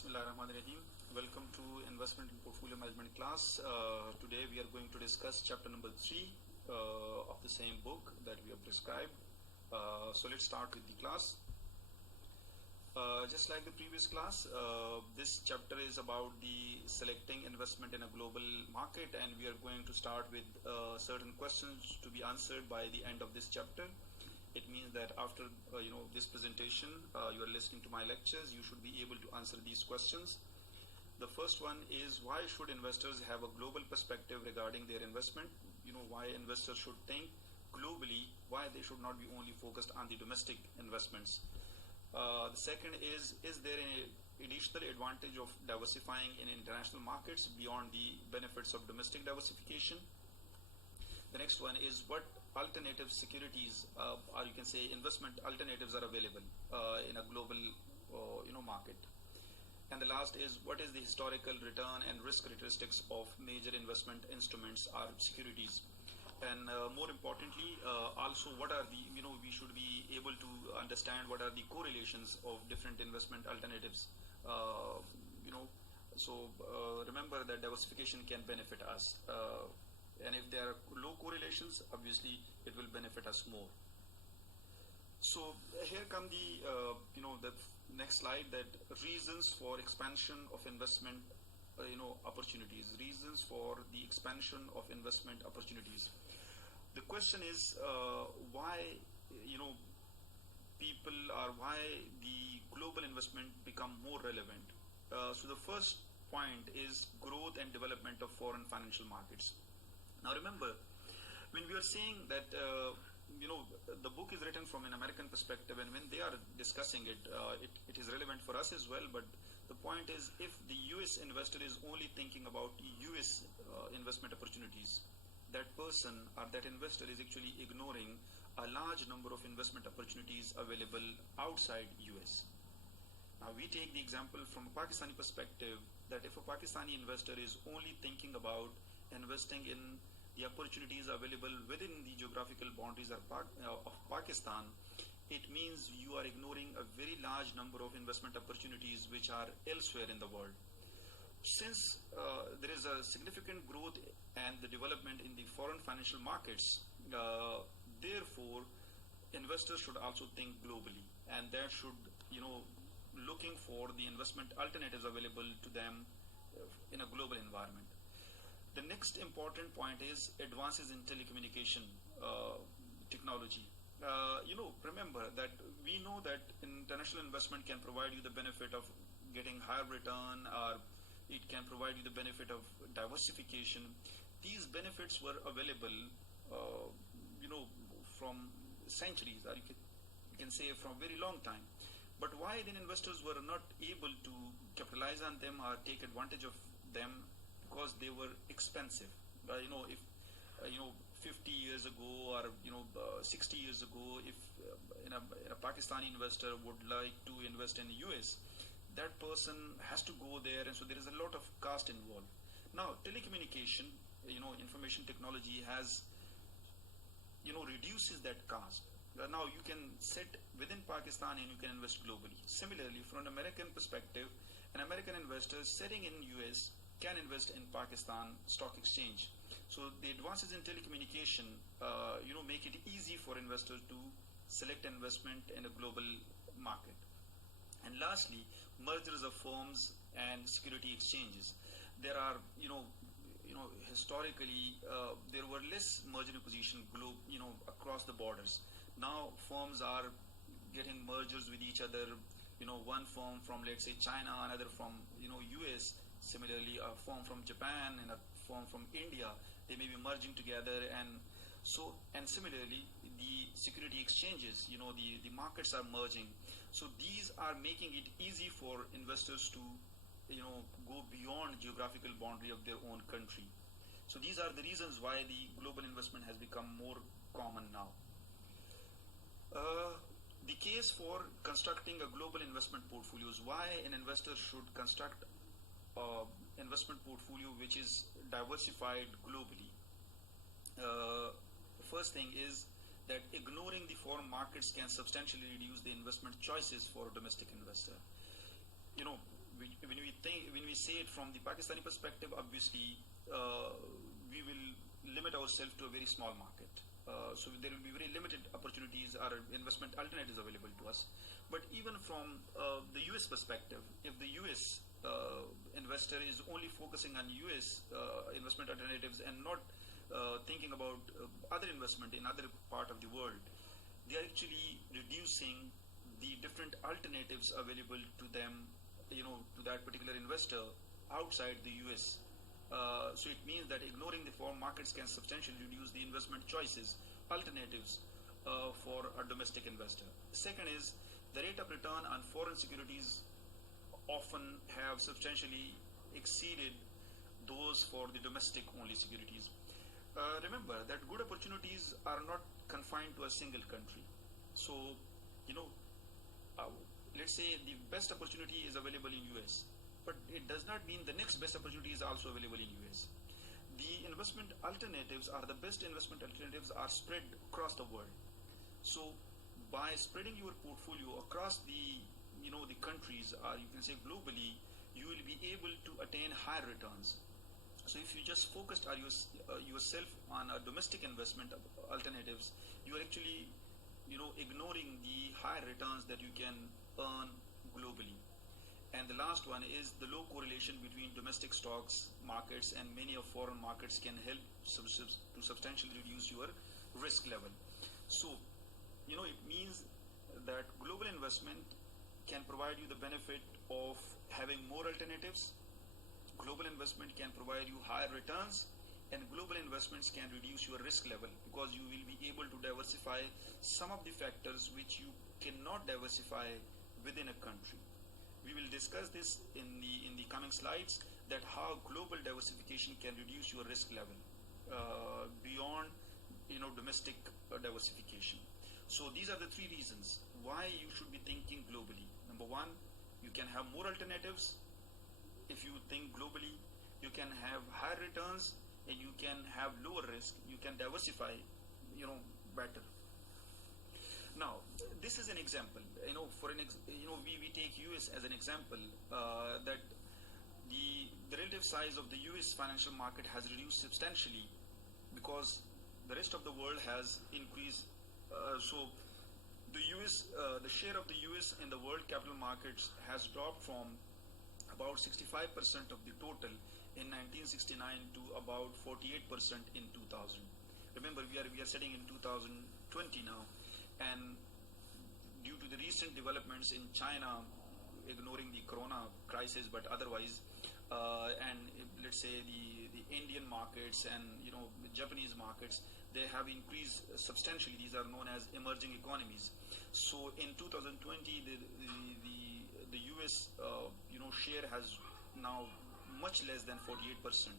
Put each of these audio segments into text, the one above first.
Bismillahirrahmanirrahim. Welcome to Investment and Portfolio Management class. Today we are going to discuss chapter number 3 of the same book that we have prescribed. So let's start with the class. Just like the previous class, this chapter is about the selecting investment in a global market, and we are going to start with certain questions to be answered by the end of this chapter. It means that after this presentation, you are listening to my lectures, you should be able to answer these questions. The first one is, why should investors have a global perspective regarding their investment? Why investors should think globally, why they should not be only focused on the domestic investments. The second is there an additional advantage of diversifying in international markets beyond the benefits of domestic diversification? The next one is, what alternative securities or you can say investment alternatives are available in a global market? And the last is, what is the historical return and risk characteristics of major investment instruments or securities? And more importantly, also what are the we should be able to understand what are the correlations of different investment alternatives. Remember that diversification can benefit us. And if there are low correlations, obviously it will benefit us more. So here come the the next slide, that reasons for expansion of investment opportunities. Reasons for the expansion of investment opportunities. The question is why people, or why the global investment become more relevant. So the first point is growth and development of foreign financial markets. Now remember, when we are saying that the book is written from an American perspective, and when they are discussing it, it is relevant for us as well. But the point is, if the US investor is only thinking about US investment opportunities, that person or that investor is actually ignoring a large number of investment opportunities available outside US. Now we take the example from a Pakistani perspective, that if a Pakistani investor is only thinking about investing in the opportunities available within the geographical boundaries of Pakistan, it means you are ignoring a very large number of investment opportunities which are elsewhere in the world. Since there is a significant growth and the development in the foreign financial markets, therefore investors should also think globally, and that should looking for the investment alternatives available to them in a global environment. The next important point is advances in telecommunication technology. Remember that we know that international investment can provide you the benefit of getting higher return, or it can provide you the benefit of diversification. These benefits were available, from centuries, or you can say from very long time. But why then investors were not able to capitalize on them or take advantage of them? Because they were expensive. If 50 years ago, or 60 years ago, if a Pakistani investor would like to invest in the US, that person has to go there, and so there is a lot of cost involved. Now telecommunication, information technology has reduces that cost. Now you can sit within Pakistan and you can invest globally. Similarly, from an American perspective, an American investor sitting in US can invest in Pakistan stock exchange. So the advances in telecommunication make it easy for investors to select investment in a global market. And lastly, mergers of firms and security exchanges. There are historically there were less merger acquisition across the borders. Now firms are getting mergers with each other. One firm from, let's say, China, another from US. Similarly, a firm from Japan and a firm from India, they may be merging together, and similarly the security exchanges, the markets are merging. So these are making it easy for investors to go beyond geographical boundary of their own country. So these are the reasons why the global investment has become more common now. The case for constructing a global investment portfolios. Why an investor should construct investment portfolio which is diversified globally. The first thing is that ignoring the foreign markets can substantially reduce the investment choices for a domestic investor. when we say it from the Pakistani perspective, obviously we will limit ourselves to a very small market. So there will be very limited opportunities or investment alternatives available to us. But even from the US perspective, if the US investor is only focusing on US investment alternatives and not thinking about other investment in other part of the world, they are actually reducing the different alternatives available to them, to that particular investor outside the US. So it means that ignoring the foreign markets can substantially reduce the investment choices, alternatives for a domestic investor. Second is the rate of return on foreign securities often have substantially exceeded those for the domestic only securities. Remember that good opportunities are not confined to a single country. So, let's say the best opportunity is available in US, but it does not mean the next best opportunity is also available in US. The investment alternatives are the best investment alternatives are spread across the world. So by spreading your portfolio across the the countries, or you can say globally, you will be able to attain higher returns. So if you just focused yourself on a domestic investment alternatives, you are actually ignoring the high returns that you can earn globally. And the last one is the low correlation between domestic stocks markets and many of foreign markets can help to substantially reduce your risk level. So it means that global investment can provide you the benefit of having more alternatives. Global investment can provide you higher returns, and global investments can reduce your risk level because you will be able to diversify some of the factors which you cannot diversify within a country. We will discuss this in the coming slides, that how global diversification can reduce your risk level beyond domestic diversification. So these are the three reasons why you should be thinking globally. Number one, you can have more alternatives. If you think globally, you can have higher returns and you can have lower risk. You can diversify, better. Now, this is an example. We take US as an example that the relative size of the US financial market has reduced substantially because the rest of the world has increased. So the share of the US in the world capital markets has dropped from about 65% of the total in 1969 to about 48% in 2000. Remember, we are sitting in 2020 now, and due to the recent developments in China, ignoring the corona crisis, but otherwise, and let's say the Indian markets and the Japanese markets, they have increased substantially. These are known as emerging economies. So in 2020, the US share has now much less than 48%.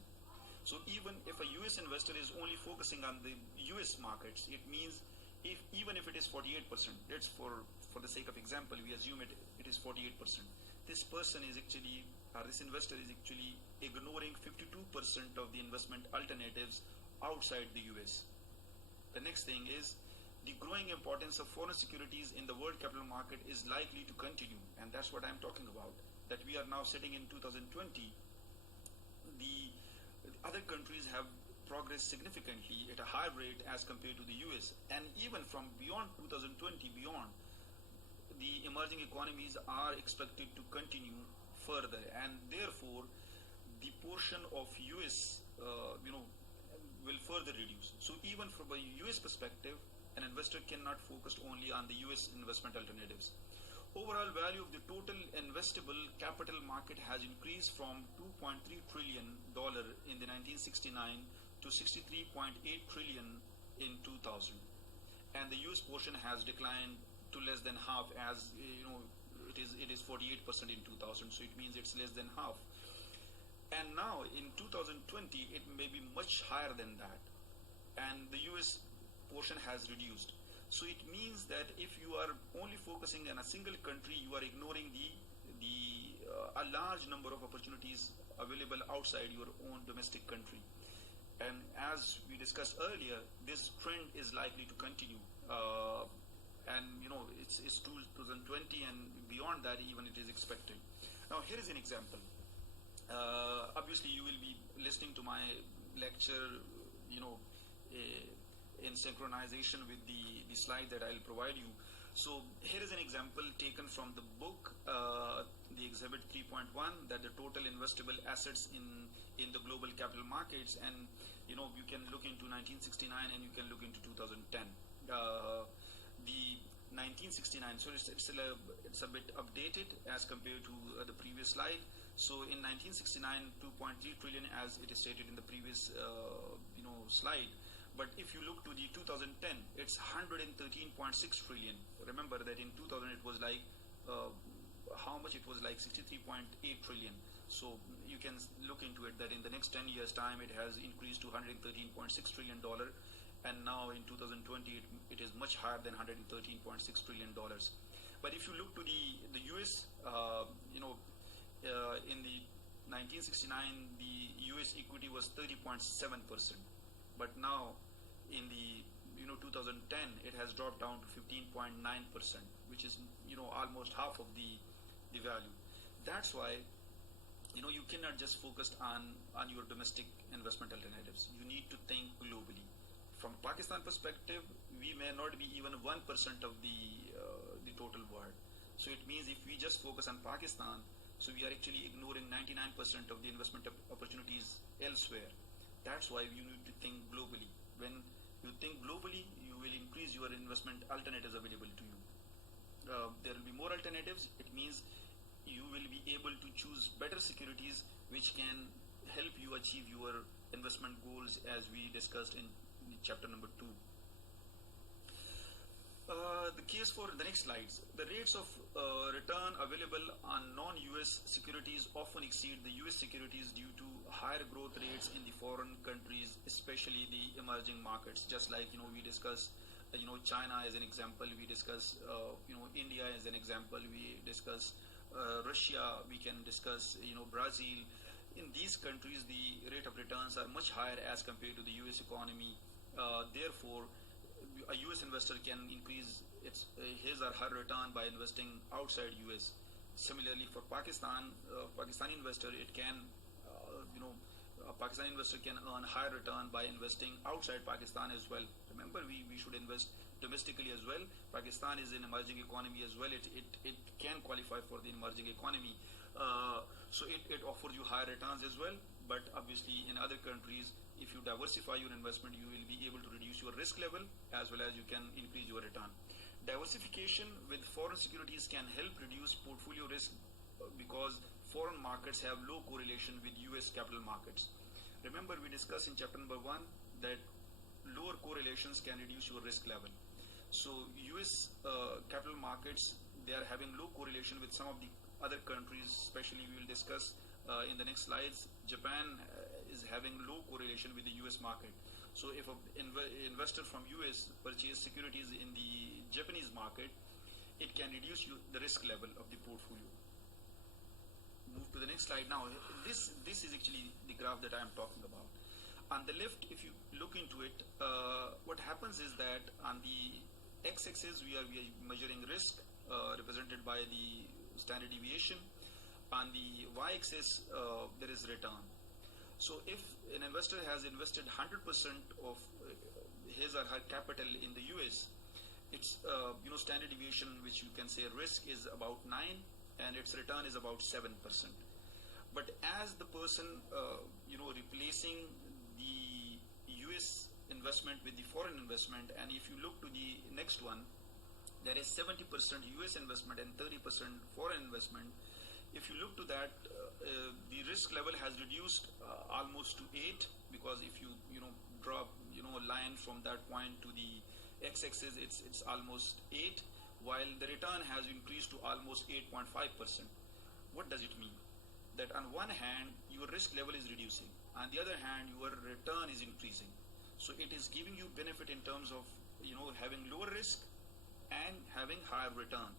So even if a US investor is only focusing on the US markets, it means even if it is 48%, let's for the sake of example, we assume it is 48%. This person is actually, or this investor is actually ignoring 52% of the investment alternatives outside the US. The next thing is the growing importance of foreign securities in the world capital market is likely to continue, and that's what I'm talking about. That we are now sitting in 2020. The other countries have progressed significantly at a high rate as compared to the US, and even from beyond 2020 beyond, the emerging economies are expected to continue further, and therefore the portion of US will further reduce. So even from a US perspective, an investor cannot focus only on the US investment alternatives. Overall value of the total investable capital market has increased from $2.3 trillion in the 1969 to $63.8 trillion in 2000, and the US portion has declined to less than half, as it is 48% in 2000, so it means it's less than half. And now in 2020 it may be much higher than that, and the US portion has reduced. So it means that if you are only focusing on a single country, you are ignoring a large number of opportunities available outside your own domestic country. And as we discussed earlier, this trend is likely to continue. And it's 2020 and beyond that even it is expected. Now here is an example. Obviously, you will be listening to my lecture, you know, in synchronization with the slide that I'll provide you. So here is an example taken from the book, the exhibit 3.1, that the total investable assets in the global capital markets, and you know, you can look into 1969 and you can look into 2010. The 1969, so it's a bit updated as compared to the previous slide. So in 1969, 2.3 trillion, as it is stated in the previous slide. But if you look to the 2010, it's 113.6 trillion. Remember that in 2000 it was like how much? It was like 63.8 trillion. So you can look into it that in the next 10 years time it has increased to 113.6 trillion dollar, and now in 2020 it is much higher than 113.6 trillion dollars. But if you look to the US, in the 1969 the US equity was 30.7%, but now in the 2010 it has dropped down to 15.9%, which is almost half of the value. That's why you cannot just focus on your domestic investment alternatives. You need to think globally. From Pakistan perspective, we may not be even 1% of the total world. So it means if we just focus on Pakistan, so we are actually ignoring 99% of the investment opportunities elsewhere. That's why you need to think globally. When you think globally, you will increase your investment alternatives available to you. There will be more alternatives. It means you will be able to choose better securities which can help you achieve your investment goals, as we discussed in chapter number 2. The case for the next slides. The rates of return available on non-US securities often exceed the US securities due to higher growth rates in the foreign countries, especially the emerging markets. Just like we discuss China as an example, we discuss India as an example, we discuss Russia, we can discuss Brazil. In these countries the rate of returns are much higher as compared to the US economy. Therefore a US investor can increase his or her return by investing outside US. Similarly for Pakistan, Pakistani investor, it can a Pakistani investor can earn higher return by investing outside Pakistan as well. Remember, we should invest domestically as well. Pakistan is an emerging economy as well. It can qualify for the emerging economy. So it offers you higher returns as well. But obviously in other countries, if you diversify your investment, you will be able to reduce your risk level as well as you can increase your return. Diversification with foreign securities can help reduce portfolio risk because foreign markets have low correlation with US capital markets. Remember, we discussed in chapter number 1 that lower correlations can reduce your risk level. So US capital markets, they are having low correlation with some of the other countries, especially we will discuss in the next slides. Japan is having low correlation with the US market. So if an investor from US purchase securities in the Japanese market, it can reduce the risk level of the portfolio. Move to the next slide now. This is actually the graph that I am talking about. On the left, if you look into it, what happens is that on the x-axis we are measuring risk represented by the standard deviation. On the y-axis there is return. So if an investor has invested 100% of his or her capital in the US, its standard deviation, which you can say risk, is about 9 and its return is about 7%. But as the person replacing the US investment with the foreign investment, and if you look to the next one, there is 70% US investment and 30% foreign investment. If you look to that, the risk level has reduced almost to 8, because if you draw a line from that point to the x-axis, it's almost 8, while the return has increased to almost 8.5%. What does it mean? That on one hand your risk level is reducing, on the other hand your return is increasing. So it is giving you benefit in terms of having lower risk and having higher return.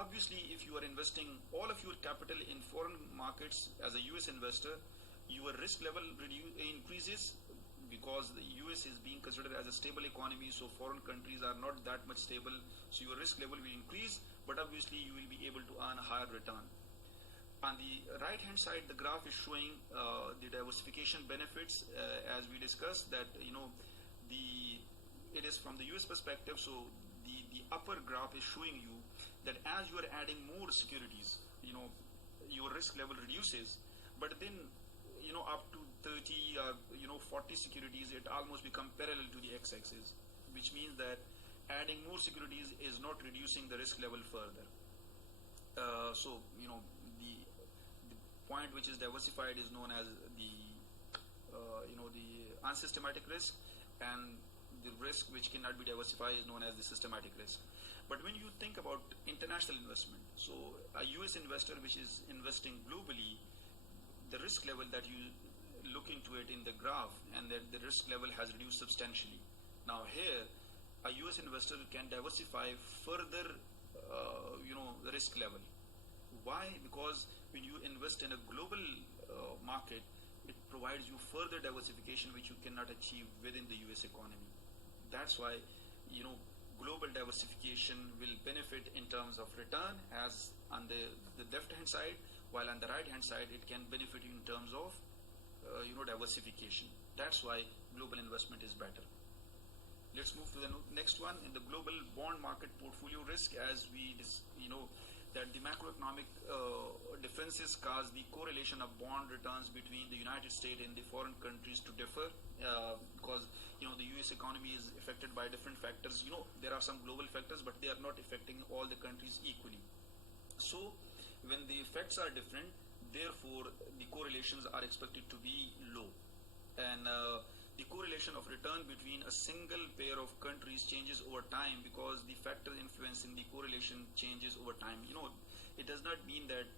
Obviously, if you are investing all of your capital in foreign markets as a US investor, your risk level increases because the US is being considered as a stable economy, so foreign countries are not that much stable, so your risk level will increase, but obviously you will be able to earn a higher return. On the right hand side, the graph is showing the diversification benefits, as we discussed, that the it is from the US perspective. So the upper graph is showing you that as you are adding more securities, your risk level reduces, but then up to 30 or 40 securities, it almost become parallel to the x-axis, which means that adding more securities is not reducing the risk level further. So the point which is diversified is known as the the unsystematic risk, and the risk which cannot be diversified is known as the systematic risk. But when you think about international investment, so a US investor which is investing globally, the risk level that you look into it in the graph, and that the risk level has reduced substantially. Now here, a US investor can diversify further, the risk level. Why? Because when you invest in a global market, it provides you further diversification which you cannot achieve within the US economy. That's why, global diversification will benefit in terms of return, as on the left hand side, while on the right hand side it can benefit you in terms of diversification. That's why global investment is better. Let's move to the next one. In the global bond market portfolio risk, as we that the macroeconomic differences cause the correlation of bond returns between the United States and the foreign countries to differ, because the US economy is affected by different factors. There are some global factors, but they are not affecting all the countries equally. So when the effects are different, therefore the correlations are expected to be low, and the correlation of return between a single pair of countries changes over time, because the factor influencing the correlation changes over time. It does not mean that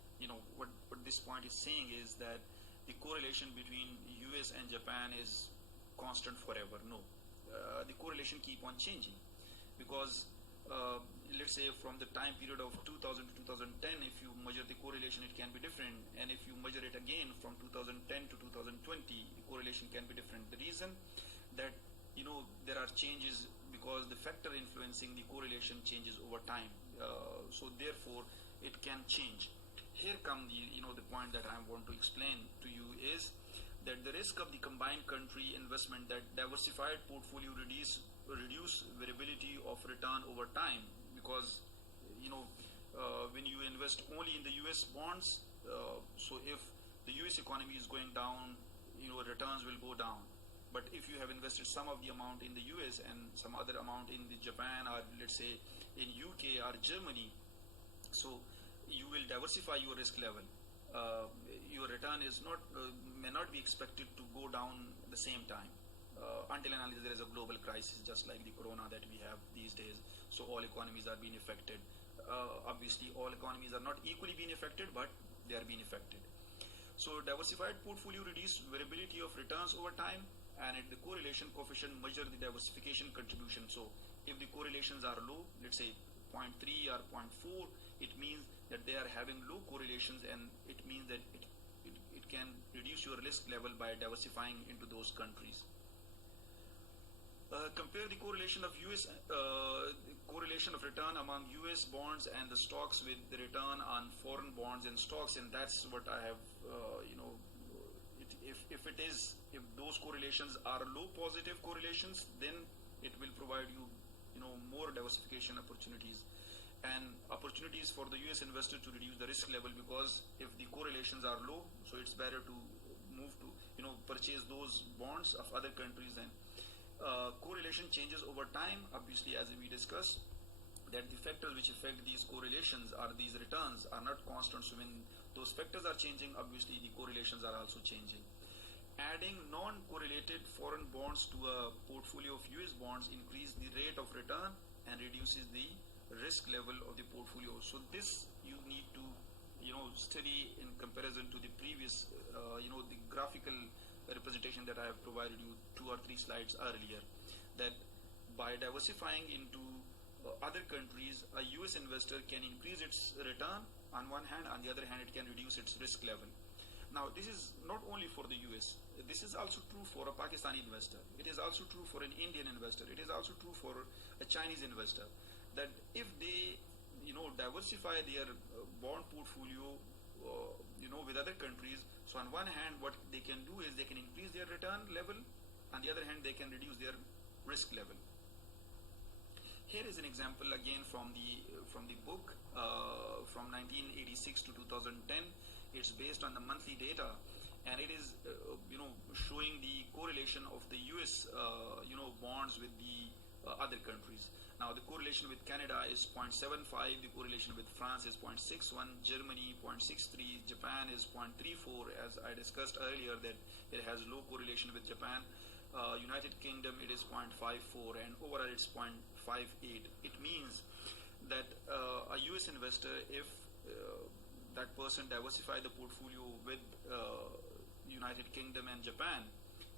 what this point is saying is that the correlation between US and Japan is constant forever. No, the correlation keep on changing, because let's say from the time period of 2000 to 2010, if you measure the correlation, it can be different, and if you measure it again from 2010 to 2020, the correlation can be different. The reason that there are changes because the factor influencing the correlation changes over time, so therefore it can change. Here come the point that I want to explain to you is that the risk of the combined country investment, that diversified portfolio reduce variability of return over time, because when you invest only in the US bonds, so if the US economy is going down, returns will go down. But if you have invested some of the amount in the US and some other amount in the Japan, or let's say in UK or Germany, so you will diversify your risk level. Your return is not may not be expected to go down at the same time, until and unless there is a global crisis, just like the corona that we have these days. So all economies are being affected. Obviously, all economies are not equally being affected, but they are being affected. So diversified portfolio reduce variability of returns over time, and the correlation coefficient measure the diversification contribution. So if the correlations are low, let's say 0.3 or 0.4, it means that they are having low correlations, and it means that it can reduce your risk level by diversifying into those countries. Compare the correlation of correlation of return among US bonds and the stocks with the return on foreign bonds and stocks, and that's what I have if those correlations are low positive correlations, then it will provide you more diversification opportunities, and opportunities for the US investor to reduce the risk level, because if the correlations are low, so it's better to move to purchase those bonds of other countries. Then correlation changes over time, obviously, as we discussed, that the factors which affect these correlations or these returns are not constant. So when those factors are changing, obviously the correlations are also changing. Adding non-correlated foreign bonds to a portfolio of US bonds increase the rate of return and reduces the risk level of the portfolio. So this you need to study in comparison to the previous the graphical representation that I have provided you 2 or 3 slides earlier, that by diversifying into other countries, a US investor can increase its return on one hand, on the other hand it can reduce its risk level. Now this is not only for the US, this is also true for a Pakistani investor, it is also true for an Indian investor, it is also true for a Chinese investor, that if they diversify their bond portfolio with other countries. So on one hand, what they can do is they can increase their return level. On the other hand, they can reduce their risk level. Here is an example again from the book from 1986 to 2010. It's based on the monthly data, and it is showing the correlation of the U.S. Bonds with the other countries. Now the correlation with Canada is 0.75, the correlation with France is 0.61, Germany 0.63, Japan is 0.34, as I discussed earlier that it has low correlation with Japan. United Kingdom it is 0.54, and overall it's 0.58. It means that a US investor, if that person diversify the portfolio with United Kingdom and Japan,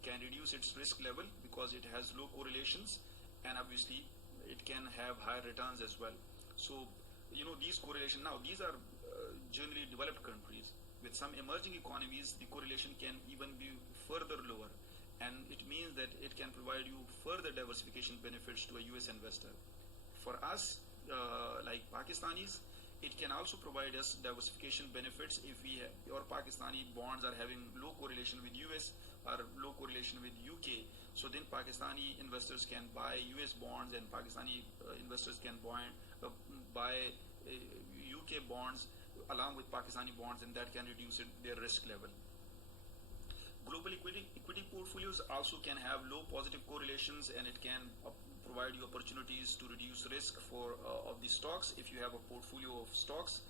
can reduce its risk level because it has low correlations, and obviously it can have higher returns as well. So these correlation, now these are generally developed countries. With some emerging economies, the correlation can even be further lower, and it means that it can provide you further diversification benefits to a US investor. For us, like Pakistanis, it can also provide us diversification benefits if your Pakistani bonds are having low correlation with US or low correlation with UK. So then Pakistani investors can buy US bonds, and Pakistani investors can buy UK bonds along with Pakistani bonds, and that can reduce their risk level. Global equity portfolios also can have low positive correlations, and it can provide you opportunities to reduce risk of the stocks if you have a portfolio of stocks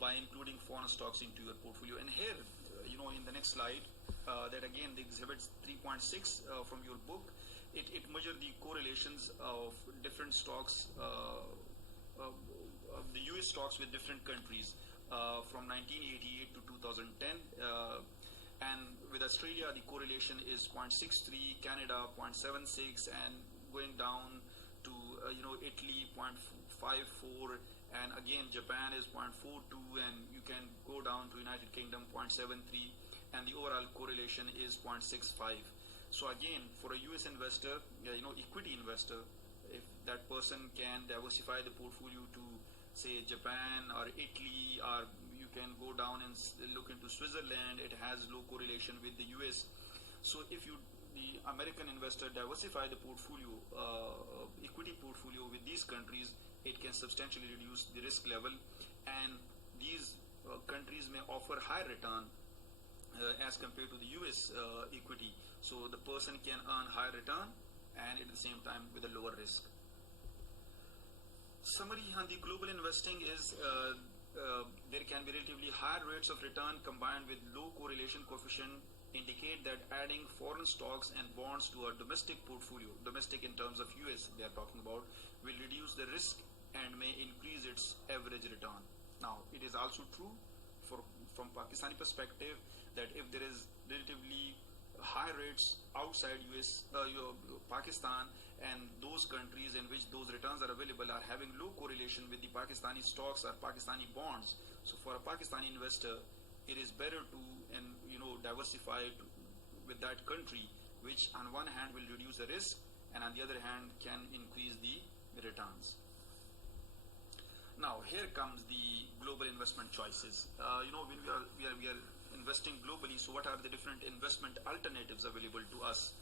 by including foreign stocks into your portfolio. And here, in the next slide, that again the exhibits 3.6 from your book, it measures the correlations of different stocks, of the US stocks with different countries from 1988 to 2010. And with Australia, the correlation is 0.63, Canada 0.76, and going down to Italy 0.54, and again Japan is 0.42, and you can go down to United Kingdom 0.73, and the overall correlation is 0.65. So again, for a US investor, equity investor, if that person can diversify the portfolio to say Japan or Italy, or you can go down and look into Switzerland, it has low correlation with the US. So if the American investor diversify the portfolio, equity portfolio with these countries, it can substantially reduce the risk level, and these countries may offer high return as compared to the US equity. So the person can earn high return and at the same time with a lower risk. Summary on the global investing is there can be relatively high rates of return combined with low correlation coefficient indicate that adding foreign stocks and bonds to our domestic portfolio, domestic in terms of US they are talking about, will reduce the risk and may increase its average return. Now, it is also true from Pakistani perspective that if there is relatively high rates outside US, Pakistan, and those countries in which those returns are available are having low correlation with the Pakistani stocks or Pakistani bonds. So for a Pakistani investor, it is better to diversify with that country, which on one hand will reduce the risk and on the other hand can increase the returns. Now here comes the global investment choices. When we are investing globally, so what are the different investment alternatives available to us?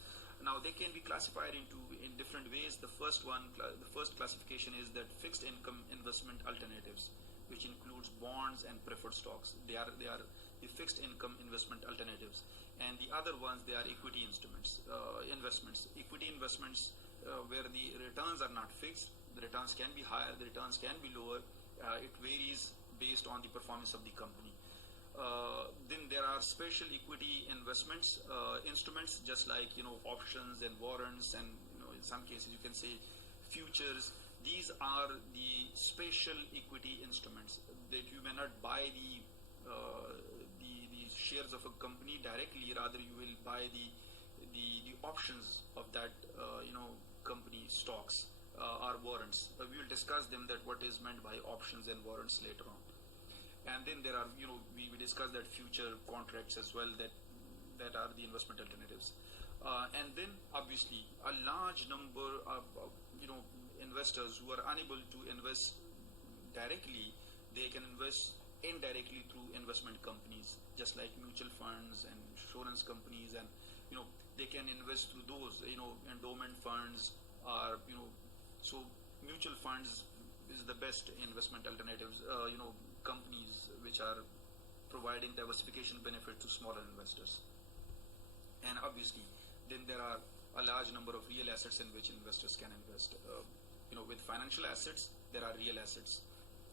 Now they can be classified in different ways. The first classification is that fixed income investment alternatives, which includes bonds and preferred stocks. They are the fixed income investment alternatives, and the other ones, they are equity investments. Equity investments where the returns are not fixed. The returns can be higher, the returns can be lower. It varies based on the performance of the company. Then there are special equity investments instruments, just like options and warrants, and in some cases you can say futures. These are the special equity instruments that you may not buy the shares of a company directly. Rather, you will buy the options of that company stocks or warrants. We will discuss them, that what is meant by options and warrants later on. And then there are we discussed that future contracts as well, that are the investment alternatives. And then obviously a large number of investors who are unable to invest directly, they can invest indirectly through investment companies, just like mutual funds and insurance companies, and they can invest through those, endowment funds, or so mutual funds is the best investment alternatives, companies which are providing diversification benefit to smaller investors. And obviously then there are a large number of real assets in which investors can invest. With financial assets there are real assets.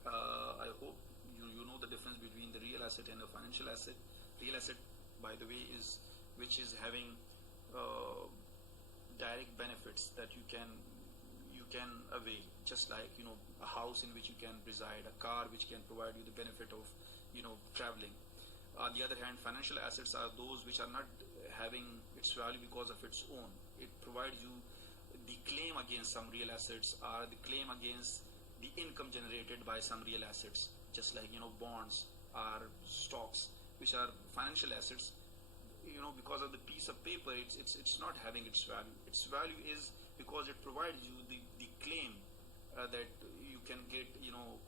I hope you know the difference between the real asset and a financial asset. Real asset, by the way, is which is having direct benefits that you can avail, just like a house in which you can reside, a car which can provide you the benefit of traveling. On the other hand, financial assets are those which are not having its value because of its own. It provides you the claim against some real assets, or the claim against the income generated by some real assets, just like bonds or stocks, which are financial assets. Because of the piece of paper, it's not having its value. Its value is because it provides you the claim that you can get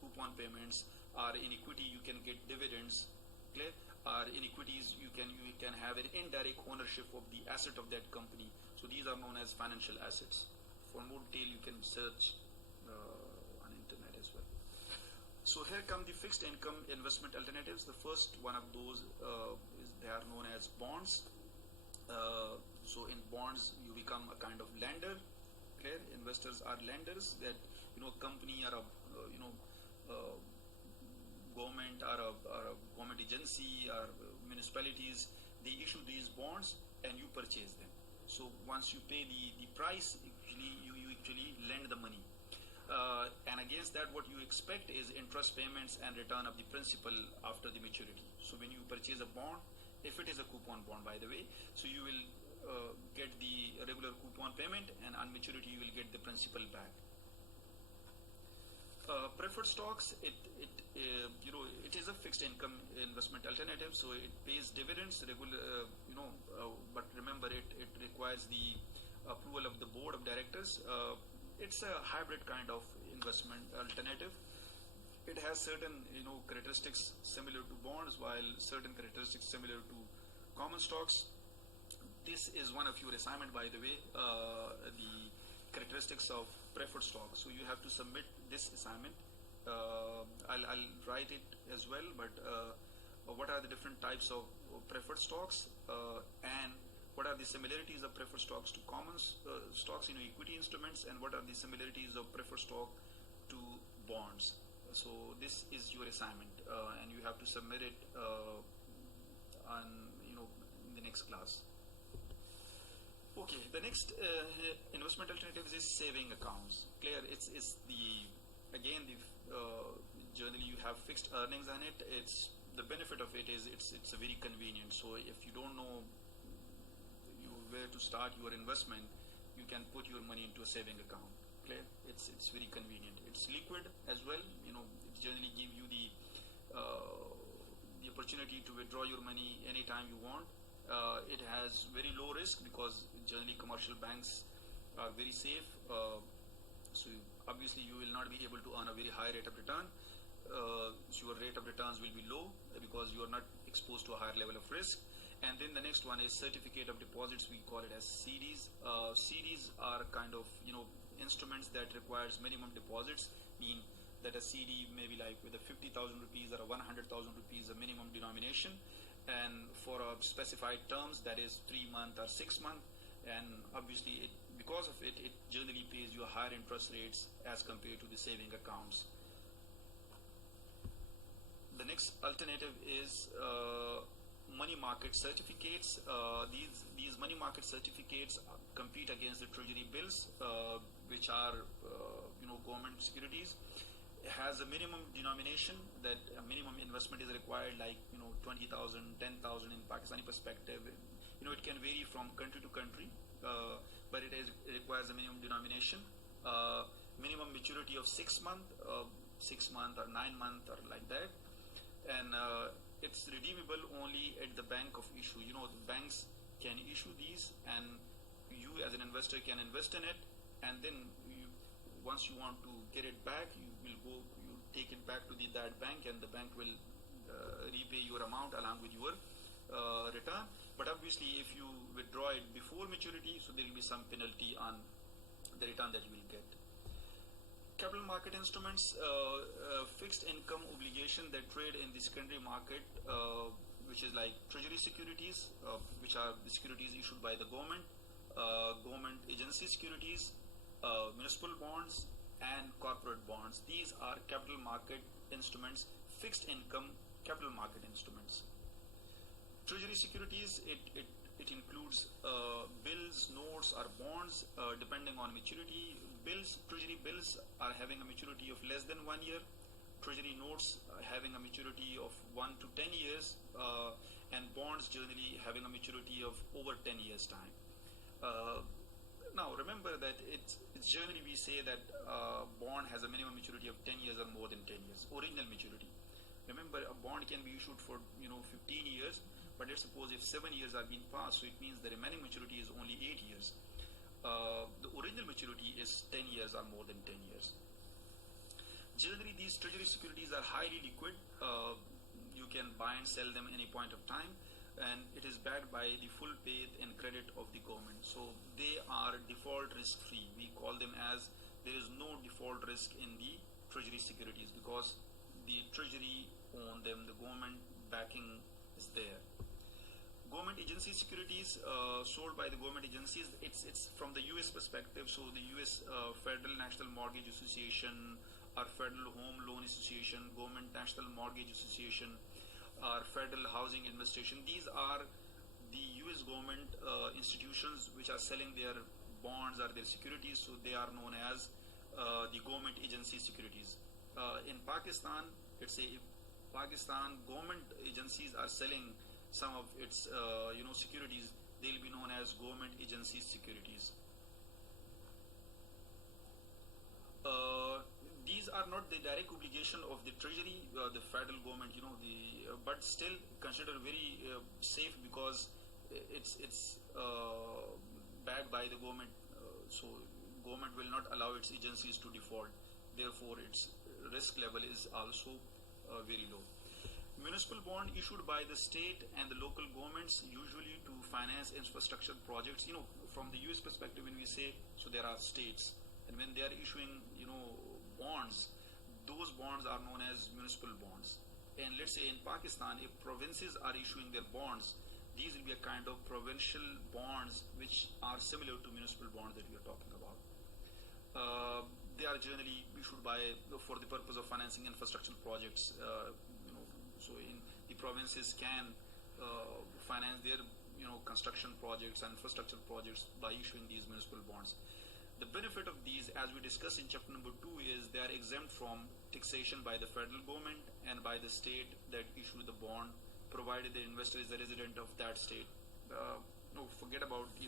coupon payments, or in equity you can get dividends, clear? Or in equities you can have an indirect ownership of the asset of that company. So these are known as financial assets. For more detail you can search on internet as well. So here come the fixed income investment alternatives. The first one of those they are known as bonds. So in bonds you become a kind of lender. Clear? Investors are lenders. That a company or a government or a government agency or municipalities, they issue these bonds and you purchase them. So once you pay the price, actually you actually lend the money. And against that, what you expect is interest payments and return of the principal after the maturity. So when you purchase a bond, if it is a coupon bond, by the way, so you will get the regular coupon payment, and on maturity you will get the principal back. Preferred stocks, it is a fixed income investment alternative, so it pays dividends regular, but remember it requires the approval of the board of directors. It's a hybrid kind of investment alternative. It has certain characteristics similar to bonds, while certain characteristics similar to common stocks. This is one of your assignment, by the way, the characteristics of preferred stock. So you have to submit this assignment. I'll write it as well, but what are the different types of preferred stocks, and what are the similarities of preferred stocks to common stocks, equity instruments, and what are the similarities of preferred stock to bonds. So this is your assignment, and you have to submit it on in the next class. Okay, the next investment alternatives is saving accounts. Clear? It's the again the generally you have fixed earnings on it. It's the benefit of it is it's a very convenient. So if you don't know where to start your investment, you can put your money into a saving account. Clear? It's very convenient. It's liquid as well. It generally give you the opportunity to withdraw your money anytime you want. It has very low risk because generally commercial banks are very safe. So obviously you will not be able to earn a very high rate of return. So your rate of returns will be low because you are not exposed to a higher level of risk. And then the next one is certificate of deposits. We call it as CDs. CDs are kind of instruments that requires minimum deposits, mean that a CD may be like with a 50,000 rupees or a 100,000 rupees a minimum denomination, and for a specified terms, that is 3 month or 6 month, and obviously because of it generally pays you higher interest rates as compared to the saving accounts. The next alternative is money market certificates. These money market certificates compete against the treasury bills, which are government securities. It has a minimum denomination, that a minimum investment is required, like 20,000, 10,000 in Pakistani perspective. It can vary from country to country, but it requires a minimum denomination, minimum maturity of 6 months, 6 month or 9 month or like that, and it's redeemable only at the bank of issue. The banks can issue these, and you as an investor can invest in it, and then once you want to get it back, you take it back to that bank, and the bank will repay your amount along with your return. But obviously, if you withdraw it before maturity, so there will be some penalty on the return that you will get. Capital market instruments, fixed income obligation that trade in the secondary market, which is like treasury securities, which are the securities issued by the government, government agency securities, municipal bonds, and corporate bonds. These are capital market instruments, fixed income capital market instruments. Treasury securities, it includes bills, notes, or bonds depending on maturity. Treasury bills are having a maturity of less than 1 year. Treasury notes having a maturity of 1 to 10 years, and bonds generally having a maturity of over 10 years time. Now remember that it's generally we say that bond has a minimum maturity of 10 years or more than 10 years, original maturity. Remember, a bond can be issued for 15 years, but let's suppose if 7 years are being passed, so it means the remaining maturity is only 8 years. The original maturity is 10 years or more than 10 years. Generally, these treasury securities are highly liquid. You can buy and sell them any point of time, and it is backed by the full faith and credit of the government. So they are default risk free. We call them as there is no default risk in the treasury securities because the treasury own them, the government backing is there. Government agency securities sold by the government agencies, it's from the US perspective. So the US Federal National Mortgage Association, or Federal Home Loan Association, Government National Mortgage Association, or Federal Housing Administration. These are the US government institutions which are selling their bonds or their securities, so they are known as the government agency securities. In Pakistan, let's say if Pakistan government agencies are selling some of its securities, they'll be known as government agency securities. These are not the direct obligation of the treasury, the federal government, but still considered very safe because it's backed by the government. So government will not allow its agencies to default. Therefore, its risk level is also very low. Municipal bond issued by the state and the local governments, usually to finance infrastructure projects. From the US perspective, when we say, so there are states, and when they are issuing bonds, those bonds are known as municipal bonds. And let's say in Pakistan, if provinces are issuing their bonds, these will be a kind of provincial bonds which are similar to municipal bonds that we are talking about. They are generally issued for the purpose of financing infrastructure projects. So in the provinces can finance their construction projects and infrastructure projects by issuing these municipal bonds. The benefit of these, as we discussed in chapter number 2, is they are exempt from taxation by the federal government and by the state that issue the bond, provided the investor is a resident of that state. Forget about the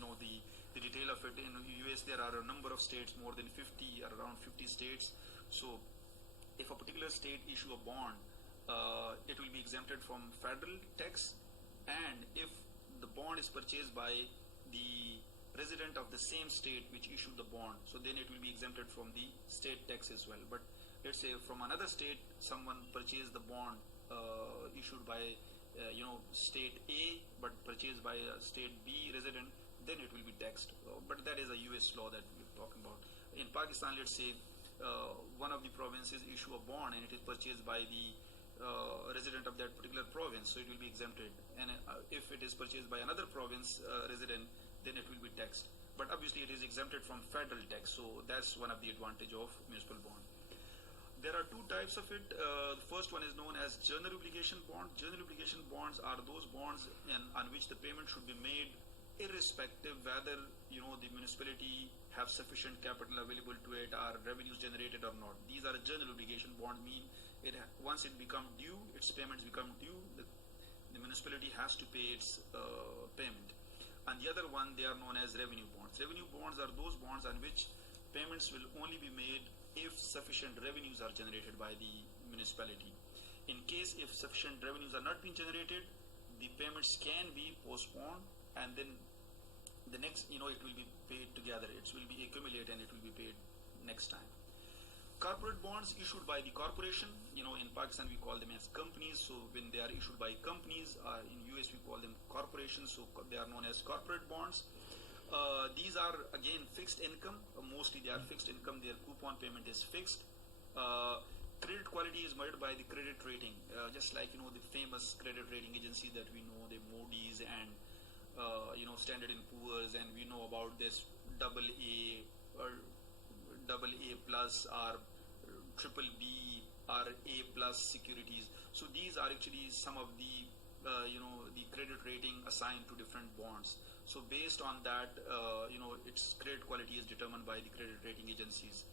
detail of it. In the US, there are a number of states, more than 50, around 50 states. So if a particular state issue a bond, it will be exempted from federal tax, and if the bond is purchased by the resident of the same state which issued the bond, so then it will be exempted from the state tax as well. But let's say from another state, someone purchased the bond issued by state A but purchased by a state B resident, then it will be taxed. But that is a US law that we're talking about. In Pakistan, let's say one of the provinces issue a bond and it is purchased by the resident of that particular province, so it will be exempted. And if it is purchased by another province resident, then it will be taxed. But obviously it is exempted from federal tax, so that's one of the advantage of municipal bond. There are two types of it. The first one is known as general obligation bond. General obligation bonds are those bonds on which the payment should be made irrespective whether the municipality have sufficient capital available to it or revenues generated or not. These are general obligation bond, mean once it become due, its payments become due, the municipality has to pay its payment. And the other one, they are known as revenue bonds. Revenue bonds are those bonds on which payments will only be made if sufficient revenues are generated by the municipality. In case if sufficient revenues are not being generated, the payments can be postponed, and then the next, it will be paid together. It will be accumulated and it will be paid next time. Corporate bonds issued by the corporation, in Pakistan we call them as companies. So when they are issued by companies, in US we call them corporations. So they are known as corporate bonds. These are again fixed income. Mostly they are fixed income. Their coupon payment is fixed. Credit quality is measured by the credit rating, just like the famous credit rating agencies that we know, the Moody's and Standard and Poor's, and we know about this double A or double A plus or triple B or A plus securities. So these are actually some of the the credit rating assigned to different bonds. So based on that, its credit quality is determined by the credit rating agencies.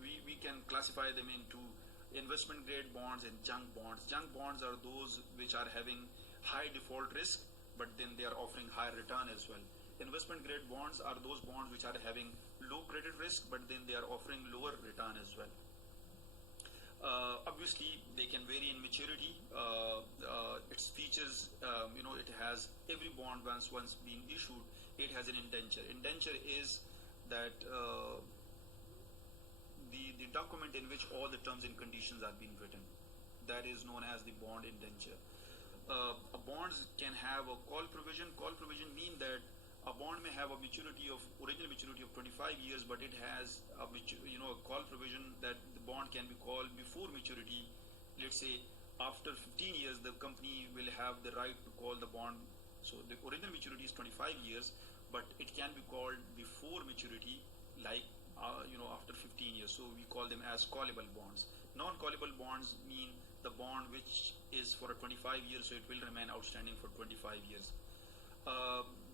We can classify them into investment grade bonds and junk bonds. Junk bonds are those which are having high default risk, but then they are offering higher return as well. Investment grade bonds are those bonds which are having low credit risk, but then they are offering lower return as well. Obviously, they can vary in maturity. Its features, it has every bond once being issued, it has an indenture. Indenture is that the document in which all the terms and conditions are being written. That is known as the bond indenture. Bonds can have a call provision. Call provision mean that a bond may have a original maturity of 25 years, but it has a call provision that the bond can be called before maturity. Let's say after 15 years, the company will have the right to call the bond. So the original maturity is 25 years, but it can be called before maturity, like after 15 years. So we call them as callable bonds. Non-callable bonds mean the bond which is for a 25 years, so it will remain outstanding for 25 years.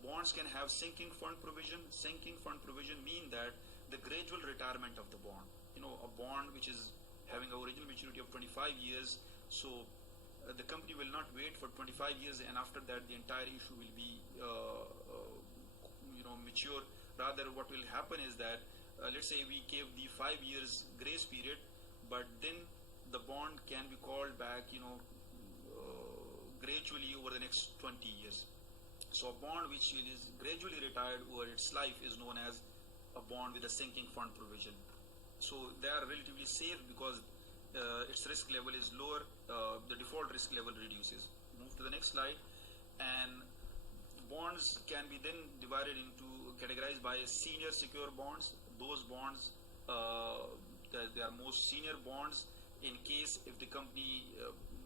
Bonds can have sinking fund provision. Sinking fund provision mean that the gradual retirement of the bond. A bond which is having an original maturity of 25 years, so the company will not wait for 25 years and after that the entire issue will be mature. Rather, what will happen is that let's say we gave the 5 years grace period, but then the bond can be called back gradually over the next 20 years. So a bond which is gradually retired over its life is known as a bond with a sinking fund provision. So they are relatively safe because its risk level is lower, the default risk level reduces. Move to the next slide. And bonds can be then divided into, categorized by senior secure bonds. Those bonds, they are most senior bonds in case if the company,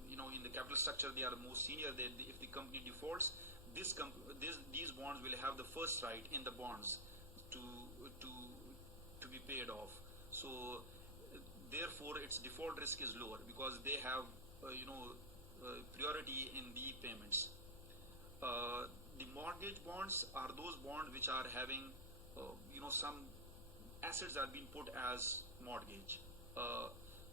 in the capital structure they are most senior. If the company defaults, these bonds will have the first right in the bonds to be paid off. So therefore its default risk is lower because they have priority in the payments. The mortgage bonds are those bonds which are having some assets are being put as mortgage.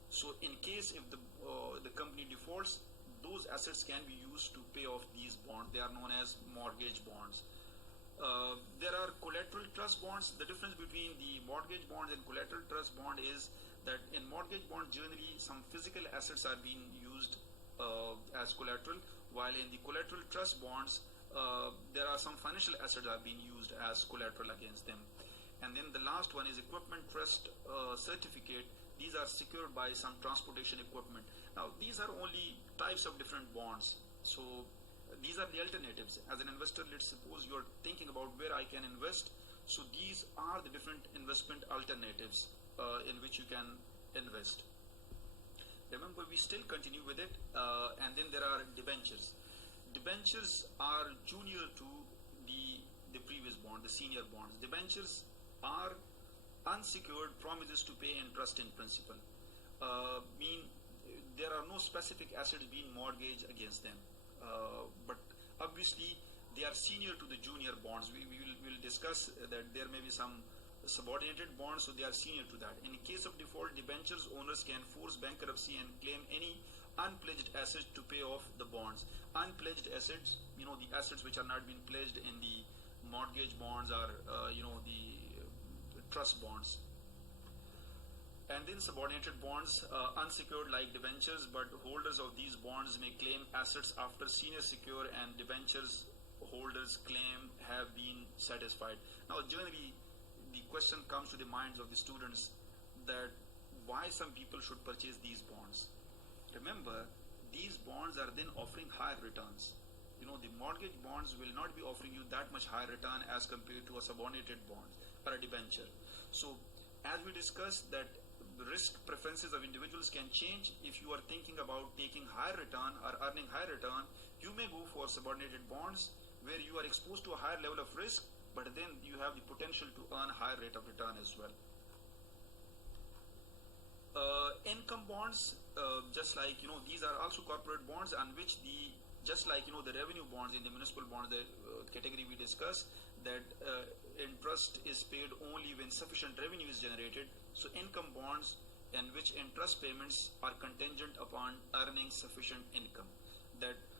So in case if the company defaults, those assets can be used to pay off these bonds. They are known as mortgage bonds. There are collateral trust bonds. The difference between the mortgage bonds and collateral trust bond is that in mortgage bond generally some physical assets are being used as collateral, while in the collateral trust bonds there are some financial assets are being used as collateral against them. And then the last one is equipment trust certificate. These are secured by some transportation equipment. Now these are only types of different bonds. So these are the alternatives. As an investor, let's suppose you're thinking about where I can invest. So these are the different investment alternatives in which you can invest. Remember, we still continue with it. And then there are debentures. Debentures are junior to the previous bond, the senior bonds. Debentures are unsecured promises to pay interest in principal. Mean there are no specific assets being mortgaged against them. But obviously they are senior to the junior bonds. We will discuss that there may be some subordinated bonds, so they are senior to that. In case of default, debentures owners can force bankruptcy and claim any unpledged assets to pay off the bonds. Unpledged assets, the assets which are not being pledged in the mortgage bonds or the trust bonds. And then subordinated bonds, unsecured like debentures, but holders of these bonds may claim assets after senior secure and debentures holders claim have been satisfied. Now generally the question comes to the minds of the students, that why some people should purchase these bonds. Remember, these bonds are then offering higher returns. The mortgage bonds will not be offering you that much higher return as compared to a subordinated bond or a debenture. So, as we discussed, that the risk preferences of individuals can change. If you are thinking about taking higher return or earning higher return, you may go for subordinated bonds where you are exposed to a higher level of risk, but then you have the potential to earn a higher rate of return as well. Income bonds, just like these are also corporate bonds on which just like the revenue bonds in the municipal bonds, the category we discussed, that interest is paid only when sufficient revenue is generated. So income bonds in which interest payments are contingent upon earning sufficient income.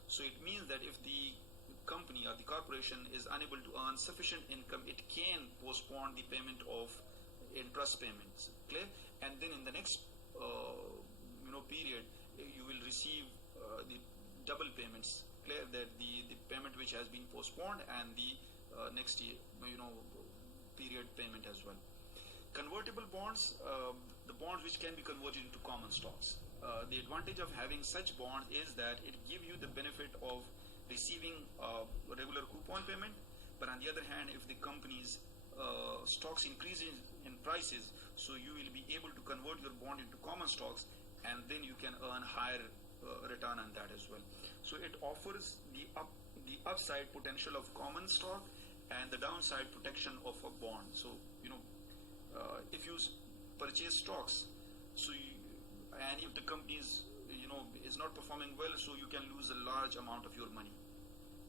So it means that if the company or the corporation is unable to earn sufficient income, it can postpone the payment of interest payments. Clear? And then in the next period, you will receive the double payments. Clear? That the payment which has been postponed and the next year period payment as well. Convertible bonds, the bonds which can be converted into common stocks. The advantage of having such bonds is that it gives you the benefit of receiving regular coupon payment, but on the other hand, if the company's stocks increases in prices, so you will be able to convert your bond into common stocks, and then you can earn higher return on that as well. So it offers the upside potential of common stock and the downside protection of a bond. So if you purchase stocks, and if the company is not performing well, so you can lose a large amount of your money.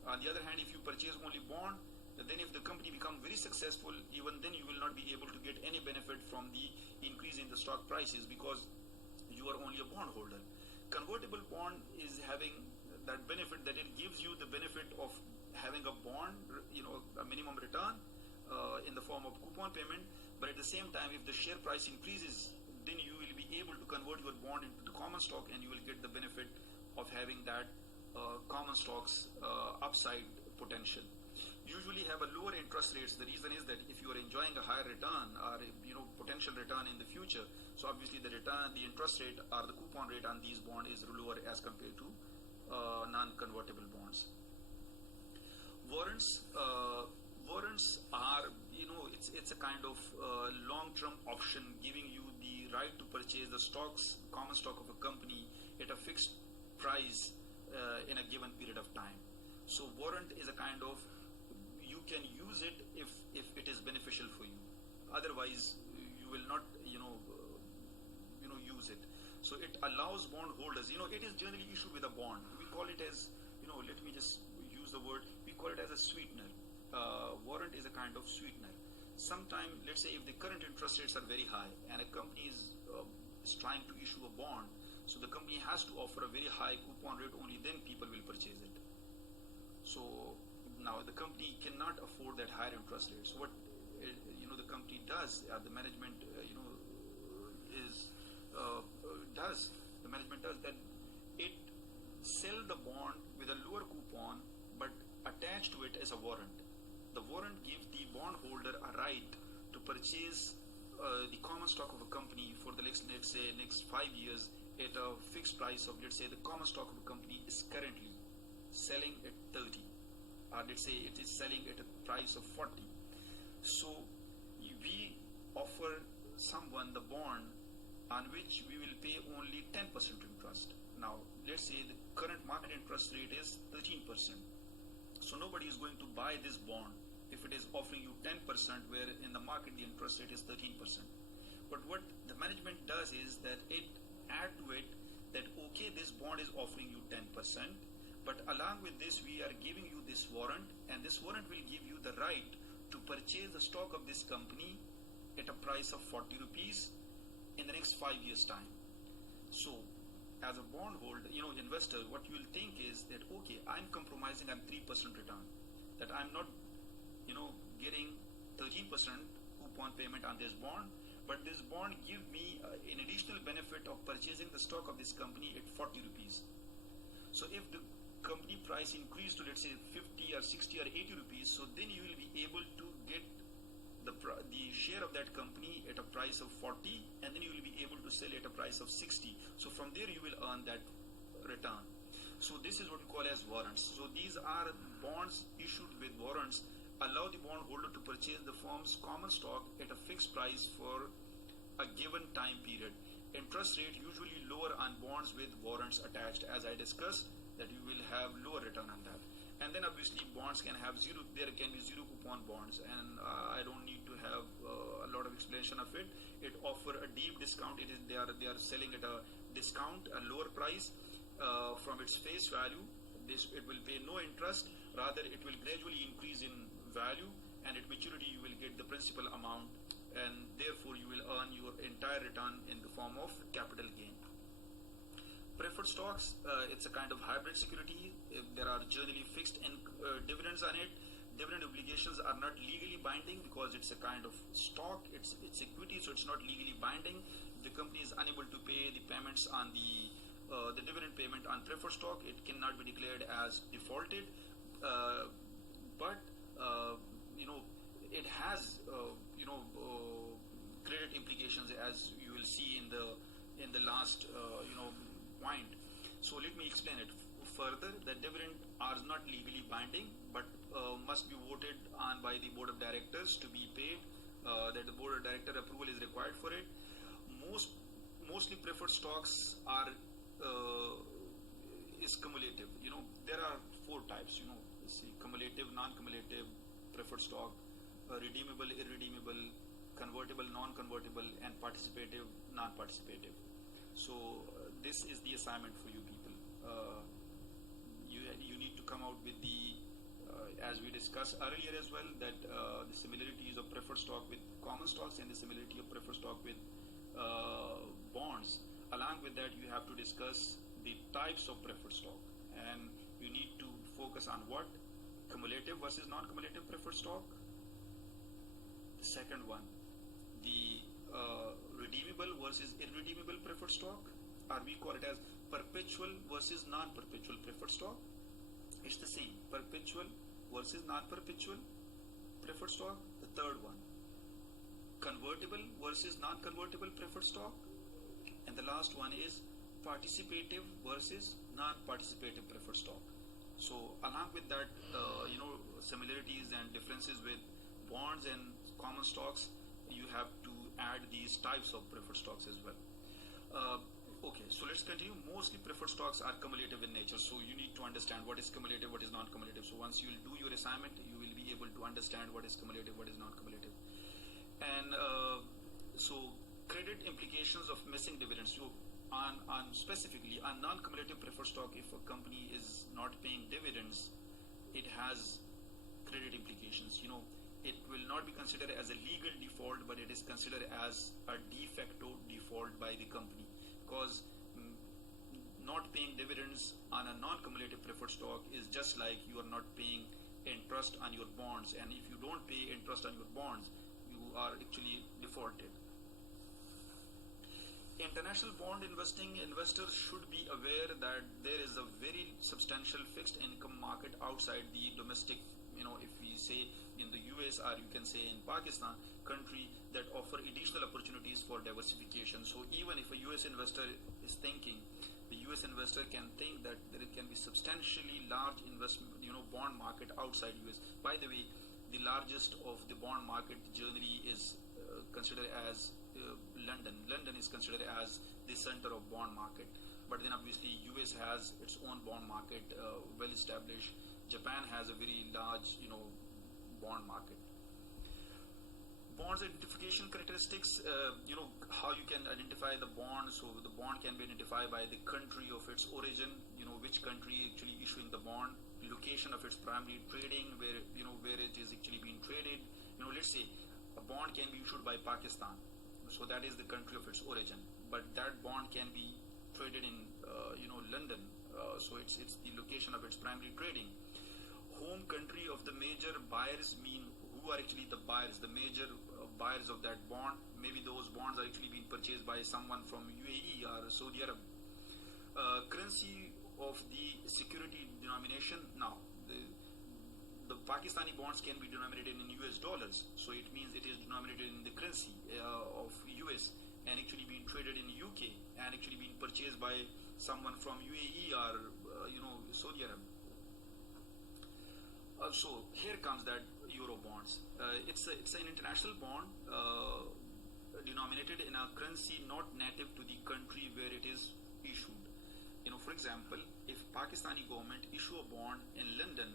On the other hand, if you purchase only bond, then if the company becomes very successful, even then you will not be able to get any benefit from the increase in the stock prices because you are only a bond holder. Convertible bond is having that benefit that it gives you the benefit of having a bond, a minimum return in the form of coupon payment, but at the same time, if the share price increases, then you will be able to convert your bond into the common stock and you will get the benefit of having that common stocks upside potential. Usually have a lower interest rates. The reason is that if you are enjoying a higher return or potential return in the future, so obviously the interest rate or the coupon rate on these bonds is lower as compared to non-convertible bonds. Warrants are it's a kind of long-term option giving you the right to purchase the common stock of a company at a fixed price in a given period of time. So warrant is a kind of, you can use it if it is beneficial for you. Otherwise, you will not use it. So it allows bond holders. It is generally issued with a bond. We call it as let me just use the word. We call it as a sweetener. Warrant is a kind of sweetener. Sometimes, let's say, if the current interest rates are very high and a company is trying to issue a bond, so the company has to offer a very high coupon rate, only then people will purchase it. So now the company cannot afford that higher interest rate. So what the company does, the management does that it sell the bond with a lower coupon, but attached to it is a warrant. The warrant gives the bondholder a right to purchase the common stock of a company for the next 5 years at a fixed price of, let's say, the common stock of a company is currently selling at 30, or let's say it is selling at a price of 40. So we offer someone the bond on which we will pay only 10% interest. Now, let's say the current market interest rate is 13%. So nobody is going to buy this bond if it is offering you 10%, where in the market the interest rate is 13%. But what the management does is that it add to it that, okay, this bond is offering you 10%, but along with this we are giving you this warrant, and this warrant will give you the right to purchase the stock of this company at a price of 40 rupees in the next 5 years time. So as a bond holder, investor, what you will think is that, okay, I'm compromising on 3% return, that I'm not getting 13% coupon payment on this bond, but this bond give me an additional benefit of purchasing the stock of this company at 40 rupees. So if the company price increase to, let's say, 50 or 60 or 80 rupees, so then you will be able to get the share of that company at a price of 40, and then you will be able to sell at a price of 60. So from there you will earn that return. So this is what we call as warrants. So these are bonds issued with warrants, allow the bondholder to purchase the firm's common stock at a fixed price for a given time period. Interest rate usually lower on bonds with warrants attached, as I discussed, that you will have lower return on that. And then obviously bonds can have zero, there can be zero coupon bonds, and I don't need to have a lot of explanation of it. It offer a deep discount. They are selling at a discount, a lower price from its face value. It will pay no interest, rather it will gradually increase in value, and at maturity you will get the principal amount, and therefore you will earn your entire return in the form of capital gain. Preferred stocks, it's a kind of hybrid security. There are generally fixed dividends on it. Dividend obligations are not legally binding because it's a kind of stock, it's equity, so it's not legally binding. If the company is unable to pay the payments on the dividend payment on preferred stock, it cannot be declared as defaulted. But it has credit implications, as you will see in the last point. So let me explain it further. The dividend are not legally binding, but must be voted on by the board of directors to be paid. That the board of director approval is required for it. Mostly preferred stocks are is cumulative. There are four types. Cumulative, non-cumulative, preferred stock, redeemable, irredeemable, convertible, non-convertible, and participative, non-participative. So this is the assignment for you people. You need to come out with the, as we discussed earlier as well, that the similarities of preferred stock with common stocks and the similarity of preferred stock with bonds. Along with that, you have to discuss the types of preferred stock, and you need to focus on what? Cumulative versus non-cumulative preferred stock. The second one, the redeemable versus irredeemable preferred stock, or we call it as perpetual versus non-perpetual preferred stock. It's the same, perpetual versus non-perpetual preferred stock. The third one, convertible versus non-convertible preferred stock, and the last one is participative versus non-participative preferred stock. So along with that, similarities and differences with bonds and common stocks, you have to add these types of preferred stocks as well. Okay, so let's continue. Mostly preferred stocks are cumulative in nature, so you need to understand what is cumulative, what is non-cumulative. So once you will do your assignment, you will be able to understand what is cumulative, what is non-cumulative. And so credit implications of missing dividends. So on specifically on non-cumulative preferred stock, if a company is not paying dividends, it has credit implications. It will not be considered as a legal default, but it is considered as a de facto default by the company, because not paying dividends on a non-cumulative preferred stock is just like you are not paying interest on your bonds, and if you don't pay interest on your bonds, you are actually defaulted. International bond investors should be aware that there is a very substantial fixed income market outside the domestic, if we say in the US, or you can say in Pakistan, country that offer additional opportunities for diversification. So even if a US investor is thinking, the US investor can think that there can be substantially large investment, bond market outside US. By the way, the largest of the bond market generally is considered as London. London is considered as the center of bond market, but then obviously US has its own bond market, well established. Japan has a very large, bond market. Bonds identification characteristics, how you can identify the bond. So the bond can be identified by the country of its origin, which country actually issuing the bond, location of its primary trading, where it is actually being traded. Let's say a bond can be issued by Pakistan, so that is the country of its origin, but that bond can be traded in London, so it's the location of its primary trading. Home country of the major buyers, mean who are actually the buyers, the major buyers of that bond. Maybe those bonds are actually being purchased by someone from UAE or Saudi Arabia. Currency of the security denomination. Now the Pakistani bonds can be denominated in US dollars, so it means it is denominated in the currency of US and actually being traded in UK and actually being purchased by someone from UAE or Saudi Arabia. So here comes that euro bonds. It's an international bond denominated in a currency not native to the country where it is issued. For example, if Pakistani government issue a bond in London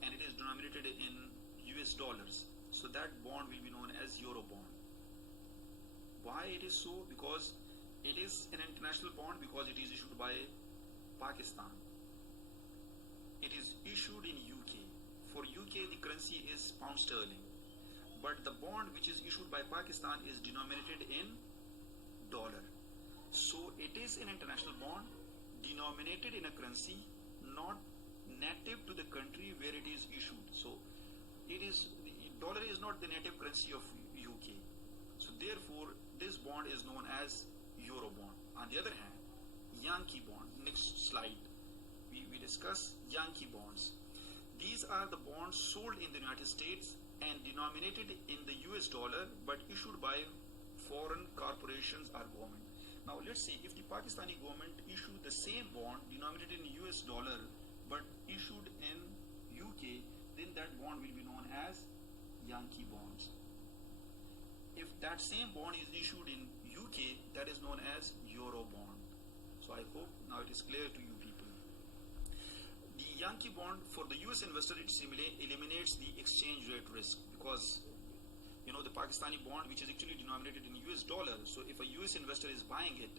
and it is denominated in US dollars, so that bond will be known as euro bond. Why it is so? Because it is an international bond because it is issued by Pakistan. It is issued in UK. For UK, the currency is pound sterling. But the bond which is issued by Pakistan is denominated in dollar. So it is an international bond denominated in a currency not native to the country where it is issued. So dollar is not the native currency of UK. So therefore, this bond is known as euro bond. On the other hand, Yankee bond. Next slide, we discuss Yankee bonds. These are the bonds sold in the United States and denominated in the US dollar but issued by foreign corporations or government. Now let's say if the Pakistani government issued the same bond denominated in US dollar but issued in UK, then that bond will be known as Yankee bonds. If that same bond is issued in UK, that is known as euro bond. So I hope now it is clear to you people. The Yankee bond for the US investor, it eliminates the exchange rate risk because the Pakistani bond which is actually denominated in US dollar. So if a US investor is buying it,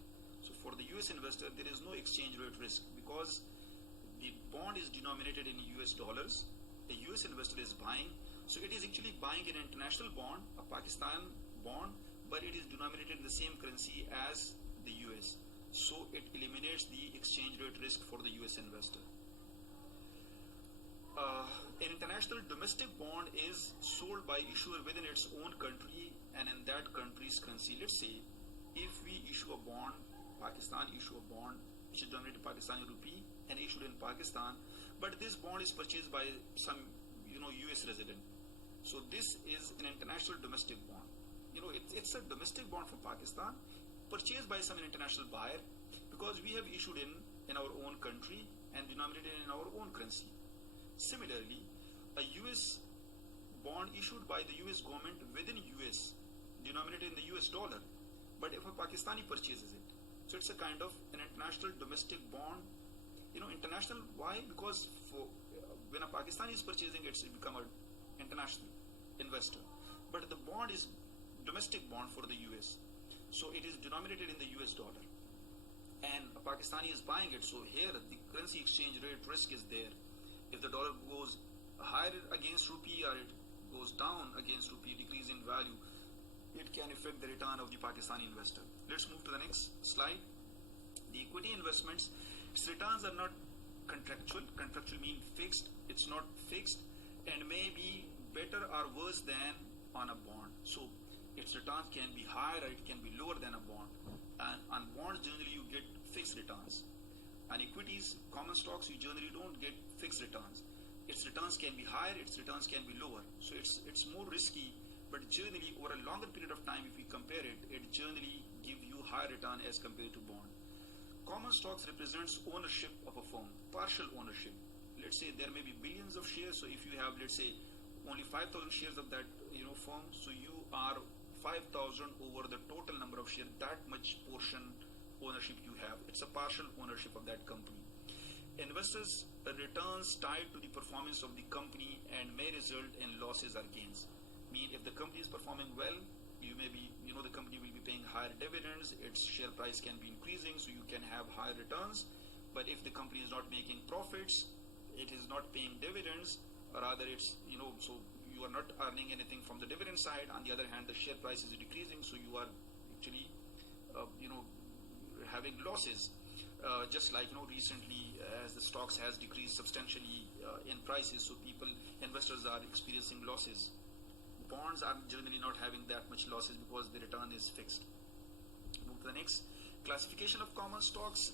so for the US investor there is no exchange rate risk because the bond is denominated in US dollars. The US investor is buying, so it is actually buying an international bond, a Pakistan bond, but it is denominated in the same currency as the US. So it eliminates the exchange rate risk for the US investor. An international domestic bond is sold by issuer within its own country and in that country's currency. Let's say if we issue a bond, Pakistan issue a bond which is denominated in Pakistani rupee and issued in Pakistan, but this bond is purchased by some US resident. So this is an international domestic bond. It's a domestic bond from Pakistan purchased by some international buyer because we have issued in our own country and denominated in our own currency. Similarly, a US bond issued by the US government within US denominated in the US dollar, but if a Pakistani purchases it, so it's a kind of an international domestic bond. International, why? Because when a Pakistani is purchasing it, it become an international investor, but the bond is domestic bond for the US, so it is denominated in the US dollar and a Pakistani is buying it, so here the currency exchange rate risk is there. If the dollar goes higher against rupee or it goes down against rupee, decrease in value, it can affect the return of the Pakistani investor. Let's move to the next slide. The equity investments, its returns are not contractual. Contractual means fixed. It's not fixed and may be better or worse than on a bond. So its returns can be higher or it can be lower than a bond. And on bonds, generally you get fixed returns. On equities, common stocks, you generally don't get fixed returns. Its returns can be higher, its returns can be lower. So it's more risky, but generally over a longer period of time, if we compare it, it generally give you higher return as compared to bond. Common stocks represents ownership of a firm, partial ownership. Let's say there may be billions of shares. So if you have, let's say, only 5,000 shares of that firm, so you are 5,000 over the total number of shares. That much portion ownership you have. It's a partial ownership of that company. Investors' returns tied to the performance of the company and may result in losses or gains. Mean if the company is performing well, you may be, the company will be paying higher dividends, its share price can be increasing, so you can have higher returns. But if the company is not making profits, it is not paying dividends, or rather it's, so you are not earning anything from the dividend side. On the other hand, the share price is decreasing, so you are actually, having losses. Just like recently as the stocks has decreased substantially in prices, so investors are experiencing losses. Bonds are generally not having that much losses because the return is fixed. Move to the next. Classification of common stocks.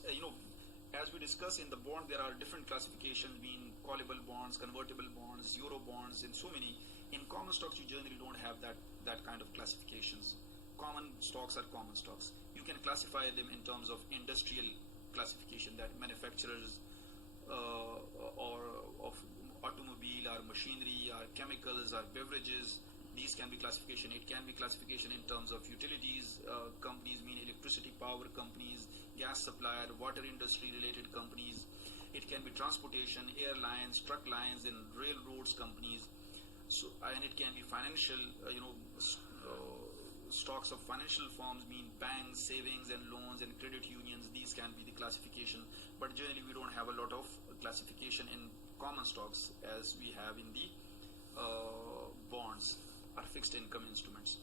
As we discussed in the bond, there are different classifications, being callable bonds, convertible bonds, euro bonds, and so many. In common stocks, you generally don't have that that kind of classifications. Common stocks are common stocks. You can classify them in terms of industrial classification, that manufacturers or of automobile or machinery or chemicals or beverages. These can be classification. It can be classification in terms of utilities companies, mean electricity power companies, gas supplier, water industry related companies. It can be transportation, airlines, truck lines, and railroads companies. So, and it can be financial, stocks of financial firms, mean banks, savings and loans, and credit unions. These can be the classification. But generally, we don't have a lot of classification in common stocks as we have in the bonds or fixed income instruments.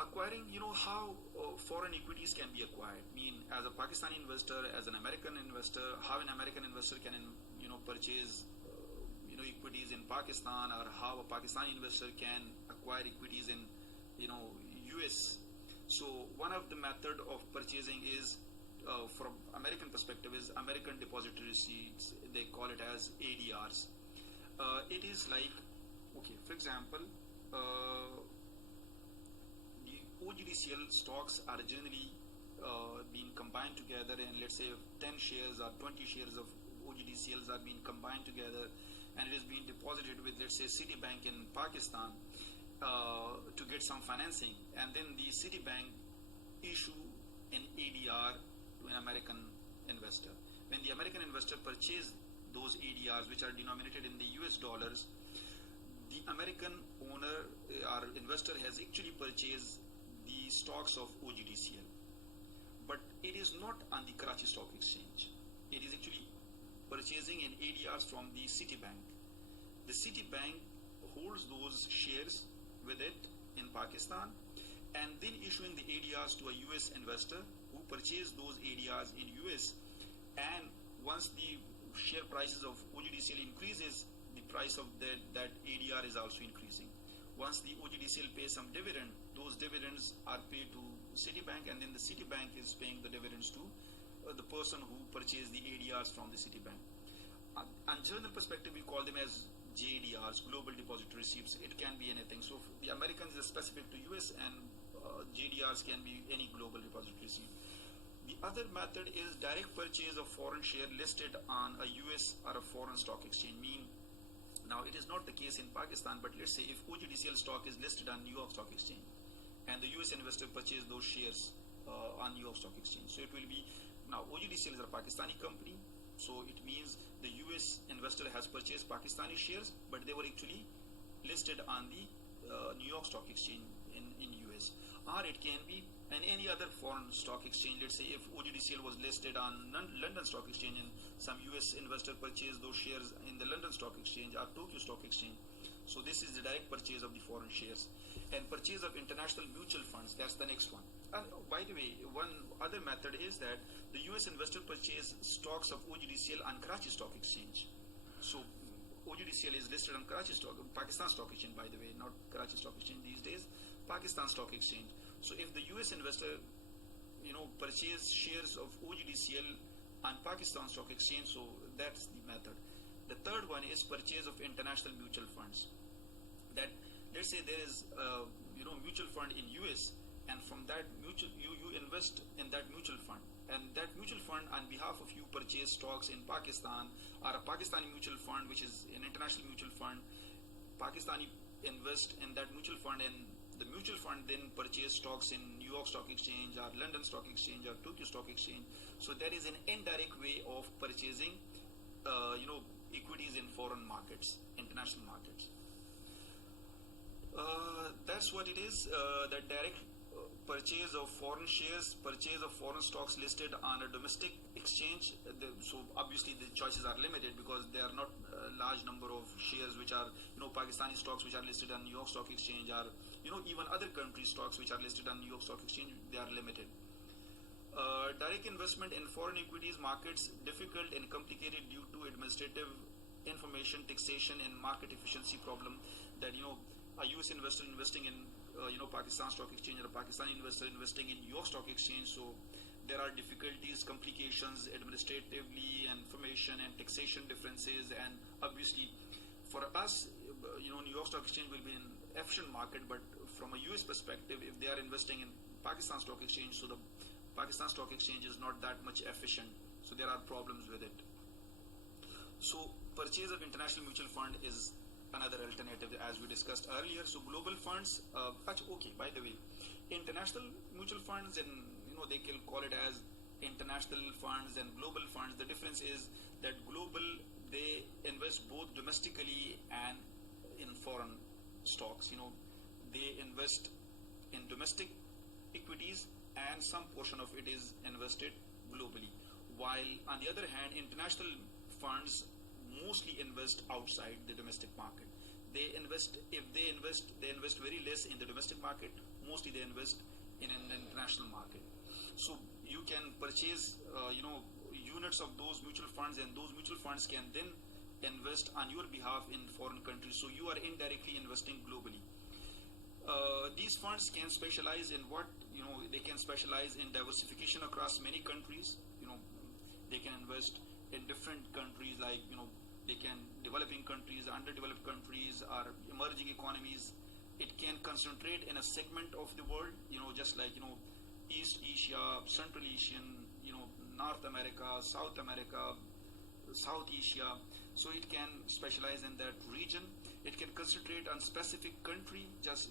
Acquiring, how foreign equities can be acquired. Mean, as a Pakistani investor, as an American investor, how an American investor can, purchase, equities in Pakistan, or how a Pakistani investor can acquire equities in, US. So one of the method of purchasing is, from American perspective, is American depository receipts. They call it as ADRs. It is like, okay, for example, the OGDCL stocks are generally being combined together, and let's say 10 shares or 20 shares of OGDCLs are being combined together, and it is being deposited with, let's say, Citibank in Pakistan to get some financing, and then the Citibank issue an ADR to an American investor. When the American investor purchase those ADRs, which are denominated in the US dollars, the American owner or investor has actually purchased the stocks of OGDCL, but it is not on the Karachi Stock Exchange. It is actually purchasing an ADRs from the Citibank. The Citibank holds those shares with it in Pakistan, and then issuing the ADRs to a US investor who purchased those ADRs in US, and once the share prices of OGDCL increases, the price of that ADR is also increasing. Once the OGDCL pays some dividend, those dividends are paid to Citibank, and then the Citibank is paying the dividends to the person who purchased the ADRs from the Citibank. On journal perspective, we call them as JDRs, Global Depository Receipts. It can be anything. So the Americans is specific to US, and JDRs can be any global depository receipt. The other method is direct purchase of foreign share listed on a US or a foreign stock exchange. Now it is not the case in Pakistan, but let's say if OGDCL stock is listed on New York Stock Exchange, and the US investor purchased those shares on New York Stock Exchange. So it will be, now OGDCL is a Pakistani company, so it means the US investor has purchased Pakistani shares, but they were actually listed on the New York Stock Exchange in US. Or it can be any other foreign stock exchange. Let's say if OGDCL was listed on London Stock Exchange, and some US investor purchased those shares in the London Stock Exchange or Tokyo Stock Exchange. So this is the direct purchase of the foreign shares. And purchase of international mutual funds, that's the next one. By the way, one other method is that the US investor purchased stocks of OGDCL on Karachi Stock Exchange. So OGDCL is listed on Pakistan Stock Exchange, by the way, not Karachi Stock Exchange these days, Pakistan Stock Exchange. So if the US investor, purchase shares of OGDCL on Pakistan Stock Exchange, so that's the method. The third one is purchase of international mutual funds. That, let's say there is mutual fund in US, and from that mutual you invest in that mutual fund, and that mutual fund on behalf of you purchase stocks in Pakistan, or a Pakistani mutual fund which is an international mutual fund. Pakistani invest in that mutual fund, and the mutual fund then purchase stocks in New York Stock Exchange or London Stock Exchange or Tokyo Stock Exchange. So that is an indirect way of purchasing equities in foreign markets, international markets. That's what it is, the direct purchase of foreign shares, purchase of foreign stocks listed on a domestic exchange. So obviously the choices are limited, because there are not a large number of shares which are, Pakistani stocks which are listed on New York Stock Exchange, or even other countries' stocks which are listed on New York Stock Exchange. They are limited. Direct investment in foreign equities markets difficult and complicated due to administrative, information, taxation, and market efficiency problem. That a US investor investing in Pakistan Stock Exchange, or a Pakistani investor investing in New York Stock Exchange. So there are difficulties, complications administratively, information and taxation differences, and obviously for us, New York Stock Exchange will be in efficient market, but from a US perspective, if they are investing in Pakistan Stock Exchange, so the Pakistan Stock Exchange is not that much efficient, so there are problems with it. So purchase of international mutual fund is another alternative, as we discussed earlier. So global funds, okay, by the way, international mutual funds, and they can call it as international funds and global funds. The difference is that global, they invest both domestically and in foreign stocks. They invest in domestic equities and some portion of it is invested globally. While on the other hand, international funds mostly invest outside the domestic market. They invest very less in the domestic market. Mostly they invest in an international market. So you can purchase units of those mutual funds, and those mutual funds can then invest on your behalf in foreign countries. So you are indirectly investing globally. These funds can specialize in what? They can specialize in diversification across many countries. They can invest in different countries, like they can developing countries, underdeveloped countries, or emerging economies. It can concentrate in a segment of the world, just like East Asia, Central Asian, North America, South America, South Asia. So it can specialize in that region. It can concentrate on specific country. Just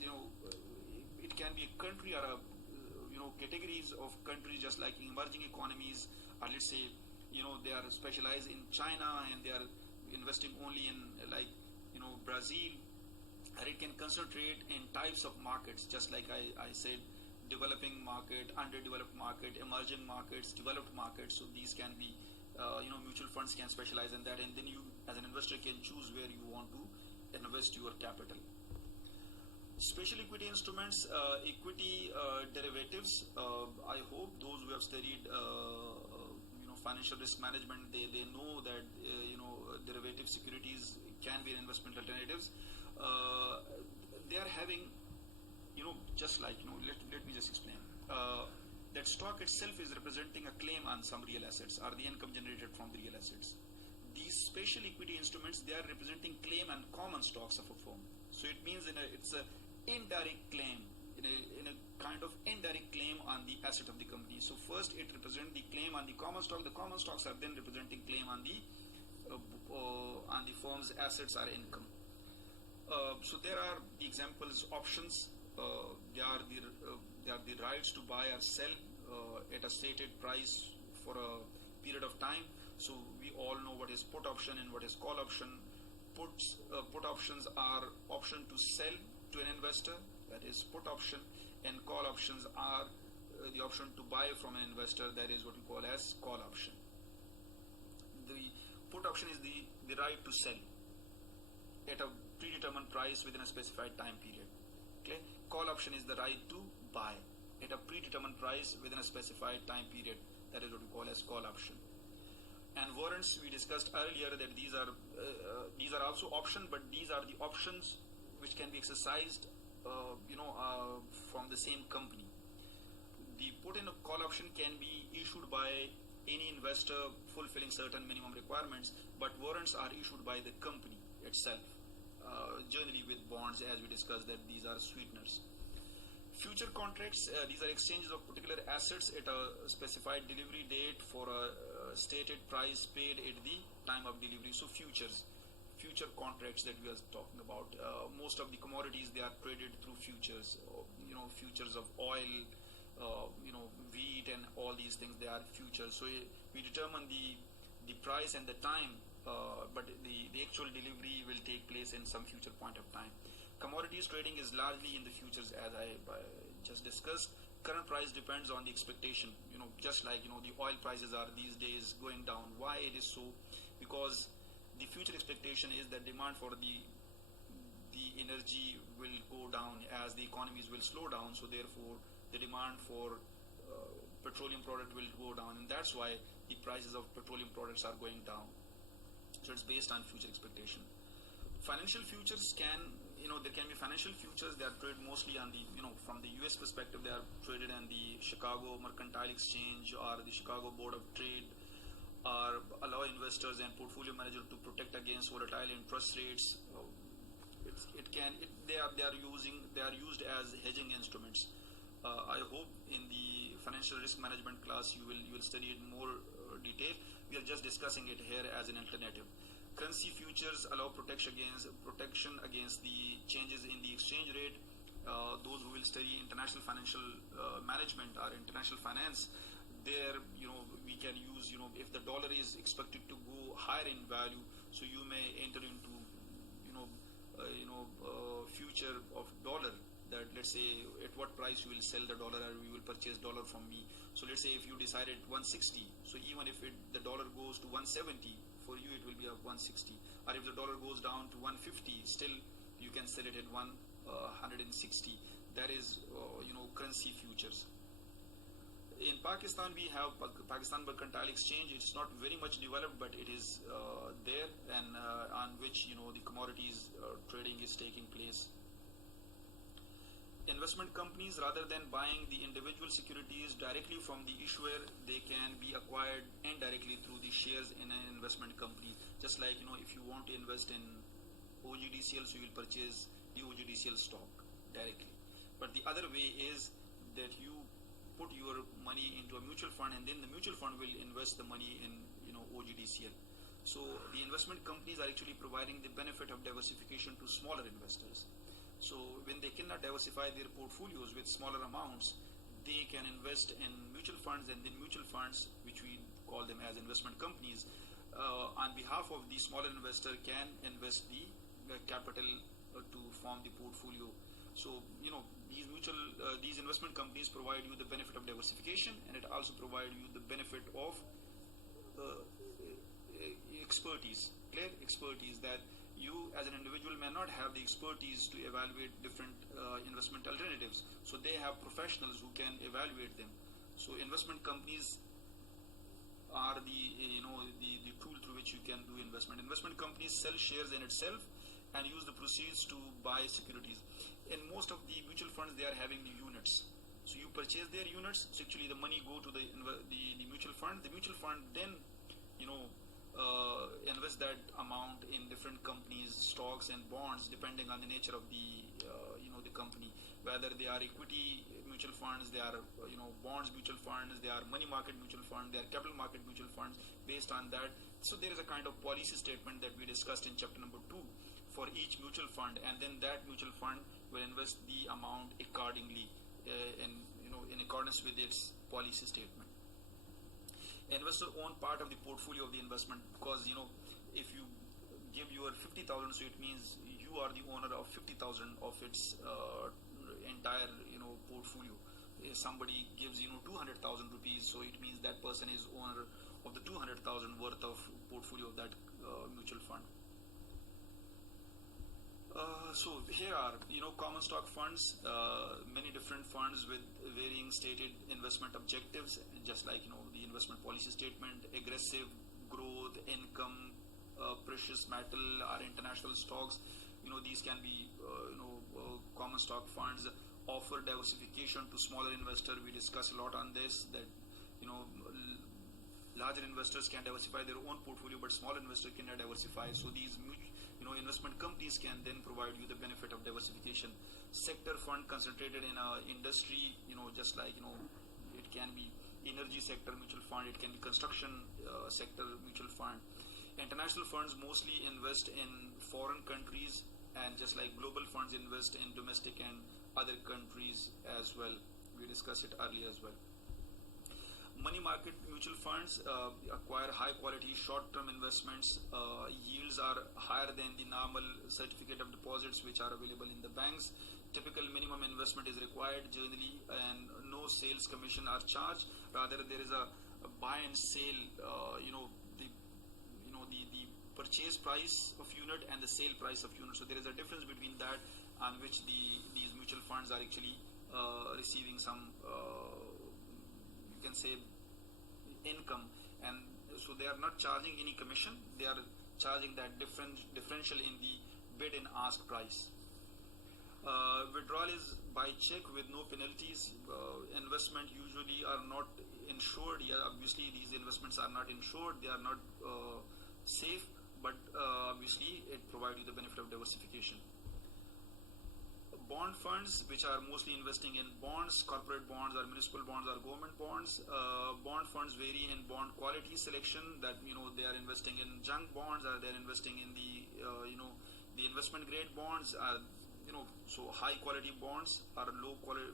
it can be a country or a categories of countries, just like emerging economies, or let's say they are specialized in China and they are investing only in Brazil. Or it can concentrate in types of markets, just like I said, developing market, underdeveloped market, emerging markets, developed markets. So these can be mutual funds can specialize in that, and then you as an investor can choose where you want to invest your capital. Special equity instruments, equity derivatives. I hope those who have studied financial risk management, they know that derivative securities can be investment alternatives. They are having just like let me just explain. That stock itself is representing a claim on some real assets or the income generated from the real assets. These special equity instruments, they are representing claim on common stocks of a firm. So it means it's a indirect claim, in a kind of indirect claim on the asset of the company. So first it represents the claim on the common stock. The common stocks are then representing claim on the firm's assets or income. So there are the examples: options. They are the rights to buy or sell at a stated price for a period of time. So we all know what is put option and what is call option. Put options are option to sell to an investor, that is put option, and call options are the option to buy from an investor, that is what we call as call option. The put option is the right to sell at a predetermined price within a specified time period. Okay? Call option is the right to buy at a predetermined price within a specified time period. That is what we call as call option. And warrants, we discussed earlier that these are also option, but these are the options which can be exercised from the same company. The put and call option can be issued by any investor fulfilling certain minimum requirements, but warrants are issued by the company itself, generally with bonds, as we discussed that these are sweeteners. Future contracts, these are exchanges of particular assets at a specified delivery date for a stated price paid at the time of delivery. So future contracts that we are talking about. Most of the commodities, they are traded through futures. Futures of oil, wheat, and all these things, they are futures. So we determine the price and the time, but the actual delivery will take place in some future point of time. Commodities trading is largely in the futures, as I just discussed. Current price depends on the expectation. Just like the oil prices are these days going down. Why it is so? Because the future expectation is that demand for the energy will go down as the economies will slow down. So therefore, the demand for petroleum product will go down, and that's why the prices of petroleum products are going down. So it's based on future expectation. Financial futures there can be financial futures that are traded mostly on the, from the US perspective, they are traded on the Chicago Mercantile Exchange or the Chicago Board of Trade, or allow investors and portfolio manager to protect against volatile interest rates. they are used as hedging instruments. I hope in the financial risk management class you will study it more detail. We are just discussing it here as an alternative. Currency futures allow protection against the changes in the exchange rate. Those who will study international financial management or international finance, there we can use, if the dollar is expected to go higher in value, so you may enter into future of dollar, that let's say at what price you will sell the dollar or you will purchase dollar from me. So let's say if you decided 160, so even if the dollar goes to 170, for you it will be a 160, or if the dollar goes down to 150, still you can sell it at 160. That is currency futures. In Pakistan, we have Pakistan Mercantile Exchange. It's not very much developed, but it is there, and on which the commodities trading is taking place. Investment companies, rather than buying the individual securities directly from the issuer, they can be acquired indirectly through the shares in an investment company. Just like if you want to invest in OGDCL, so you will purchase the OGDCL stock directly. But the other way is that you put your money into a mutual fund, and then the mutual fund will invest the money in OGDCL. So the investment companies are actually providing the benefit of diversification to smaller investors. So when they cannot diversify their portfolios with smaller amounts, they can invest in mutual funds, and then mutual funds, which we call them as investment companies, on behalf of the smaller investor can invest the capital to form the portfolio. So these investment companies provide you the benefit of diversification, and it also provide you the benefit of expertise, clear expertise, that you as an individual may not have the expertise to evaluate different investment alternatives. So they have professionals who can evaluate them. So investment companies are the tool through which you can do investment. Investment companies sell shares in itself and use the proceeds to buy securities. In most of the mutual funds, they are having the units. So you purchase their units. So actually, the money go to the mutual fund. The mutual fund then invest that amount in different companies, stocks and bonds, depending on the nature of the company. Whether they are equity mutual funds, they are bonds mutual funds, they are money market mutual funds, they are capital market mutual funds. Based on that, so there is a kind of policy statement that we discussed in chapter number 2 for each mutual fund, and then that mutual fund will invest the amount accordingly in accordance with its policy statement. Investor own part of the portfolio of the investment, because if you give your 50,000, so it means you are the owner of 50,000 of its entire portfolio. If somebody gives 200,000 rupees, so it means that person is owner of the 200,000 worth of portfolio of that mutual fund. So here are common stock funds, many different funds with varying stated investment objectives, just like the investment policy statement: aggressive growth, income, precious metal, or international stocks. These can be common stock funds. Offer diversification to smaller investors. We discuss a lot on this, that larger investors can diversify their own portfolio, but small investors cannot diversify. So these investment companies can then provide you the benefit of diversification. Sector fund concentrated in a industry, just like it can be energy sector mutual fund, it can be construction sector mutual fund. International funds mostly invest in foreign countries, and just like global funds invest in domestic and other countries as well. We discussed it earlier as well. Money market mutual funds acquire high quality short-term investments. Yields are higher than the normal certificate of deposits which are available in the banks. Typical minimum investment is required generally, and no sales commission are charged. Rather, there is a buy and sale. The purchase price of unit and the sale price of unit. So there is a difference between that, on which these mutual funds are actually receiving some you can say income, and so they are not charging any commission. They are charging that differential in the bid and ask price. Withdrawal is by check with no penalties. Investment usually are not insured. Yeah, obviously these investments are not insured. They are not safe, but obviously it provides you the benefit of diversification. bond funds, which are mostly investing in bonds, corporate bonds or municipal bonds or government bonds. Bond funds vary in bond quality selection, that they are investing in junk bonds, or they're investing in the the investment grade bonds. So high quality bonds are low quality,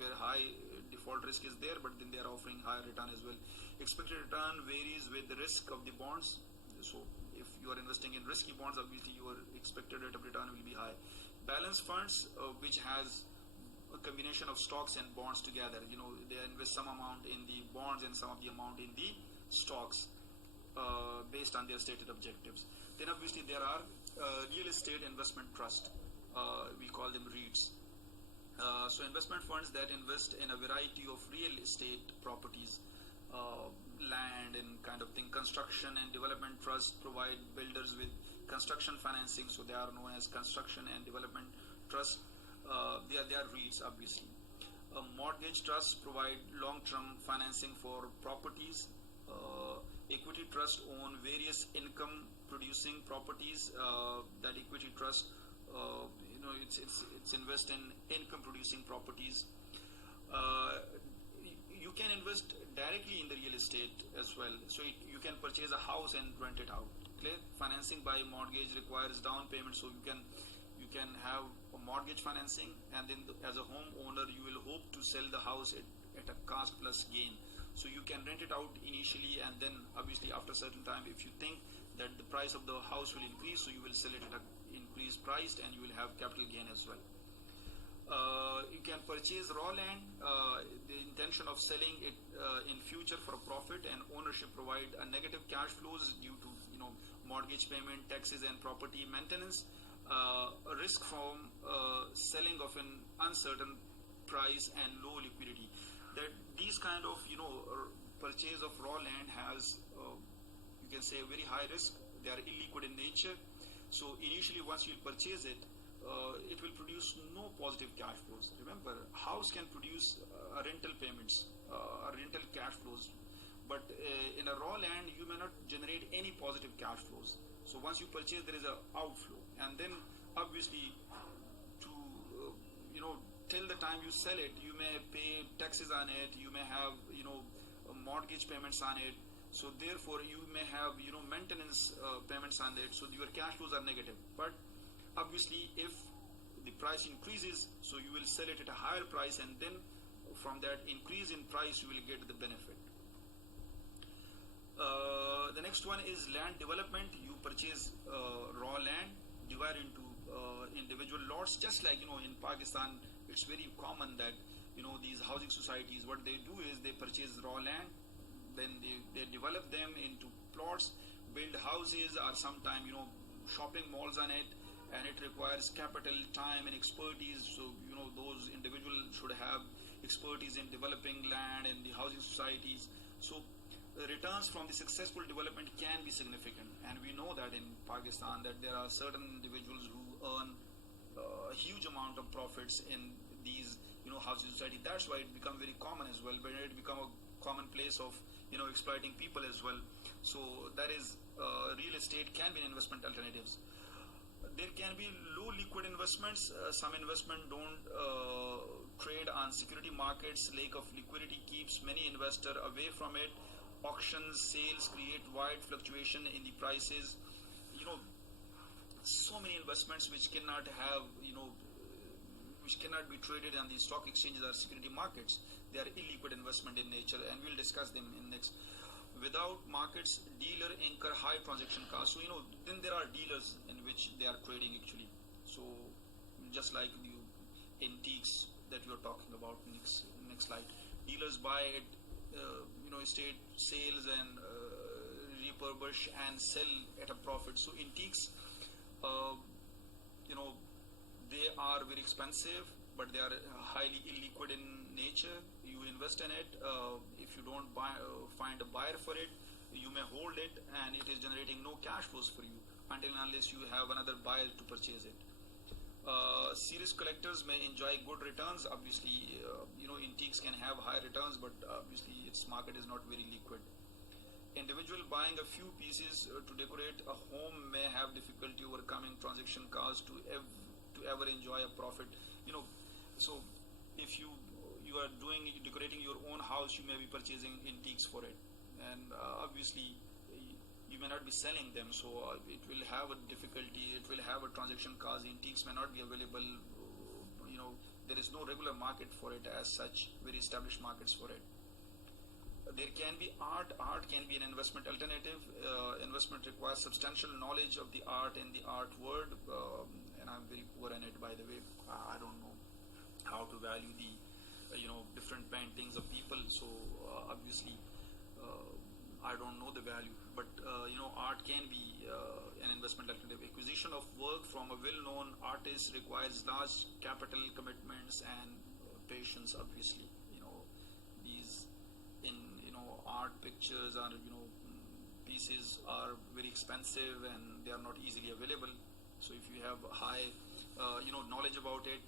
where high default risk is there, but then they are offering higher return as well. Expected return varies with the risk of the bonds. So if you are investing in risky bonds, obviously your expected rate of return will be high. Balance funds, which has a combination of stocks and bonds together. They invest some amount in the bonds and some of the amount in the stocks, based on their stated objectives. Then obviously there are real estate investment trust. We call them REITs. So investment funds that invest in a variety of real estate properties, land and kind of thing. Construction and development trust provide builders with construction financing, so they are known as construction and development trust. They are REITs, obviously. Mortgage trusts provide long-term financing for properties. Equity trusts own various income-producing properties. That equity trust, it's invest in income-producing properties. You can invest directly in the real estate as well. So you can purchase a house and rent it out. Clear? Financing by mortgage requires down payment, so you can have a mortgage financing, and then as a homeowner you will hope to sell the house at a cost plus gain. So you can rent it out initially, and then obviously after a certain time, if you think that the price of the house will increase, so you will sell it at an increased price, and you will have capital gain as well. You can purchase raw land. The intention of selling it in future for a profit, and ownership provide a negative cash flows due to mortgage payment, taxes, and property maintenance. A risk from selling of an uncertain price and low liquidity. That these kind of purchase of raw land has you can say a very high risk. They are illiquid in nature. So initially, once you purchase it, it will produce no positive cash flows. Remember, house can produce rental payments, rental cash flows, but in a raw land you may not generate any positive cash flows. So once you purchase, there is an outflow, and then obviously to till the time you sell it, you may pay taxes on it, you may have mortgage payments on it. So therefore you may have maintenance payments on it. So your cash flows are negative. But obviously, if the price increases, so you will sell it at a higher price, and then from that increase in price you will get the benefit. The next one is land development. You purchase raw land, divide into individual lots. Just like in Pakistan, it's very common that these housing societies, what they do is they purchase raw land, then they develop them into plots, build houses, or sometime shopping malls on it. And it requires capital, time, and expertise. So those individuals should have expertise in developing land and the housing societies. So the returns from the successful development can be significant, and we know that in Pakistan that there are certain individuals who earn a huge amount of profits in these housing society. That's why it become very common as well. But it become a common place of exploiting people as well. So that is real estate can be an investment alternatives. There can be low liquid investments. Some investment don't trade on security markets. Lack of liquidity keeps many investors away from it. Auctions, sales create wide fluctuation in the prices. So many investments which cannot have, which cannot be traded on the stock exchanges or security markets. They are illiquid investment in nature, and we'll discuss them in next. Without markets, dealer incur high transaction costs. So then there are dealers in which they are trading actually. So just like the antiques that we are talking about, next slide. Dealers buy it, estate sales and refurbish and sell at a profit. So antiques, they are very expensive, but they are highly illiquid in nature. You invest in it. If you don't find a buyer for it, you may hold it, and it is generating no cash flows for you until and unless you have another buyer to purchase it. Serious collectors may enjoy good returns. Obviously, antiques can have high returns, but obviously its market is not very liquid. Individual buying a few pieces to decorate a home may have difficulty overcoming transaction costs to to ever enjoy a profit. So if you are decorating your own house, you may be purchasing antiques for it, and obviously you may not be selling them, so it will have a difficulty, it will have a transaction cost. Antiques may not be available. There is no regular market for it as such, very established markets for it. There can be art. Art can be an investment alternative. Investment requires substantial knowledge of the art and the art world, and I'm very poor in it, by the way. I don't know how to value the different paintings of people, so obviously I don't know the value, but art can be an investment alternative. Acquisition of work from a well-known artist requires large capital commitments and patience. Obviously, these art pictures are pieces are very expensive and they are not easily available. So if you have high knowledge about it,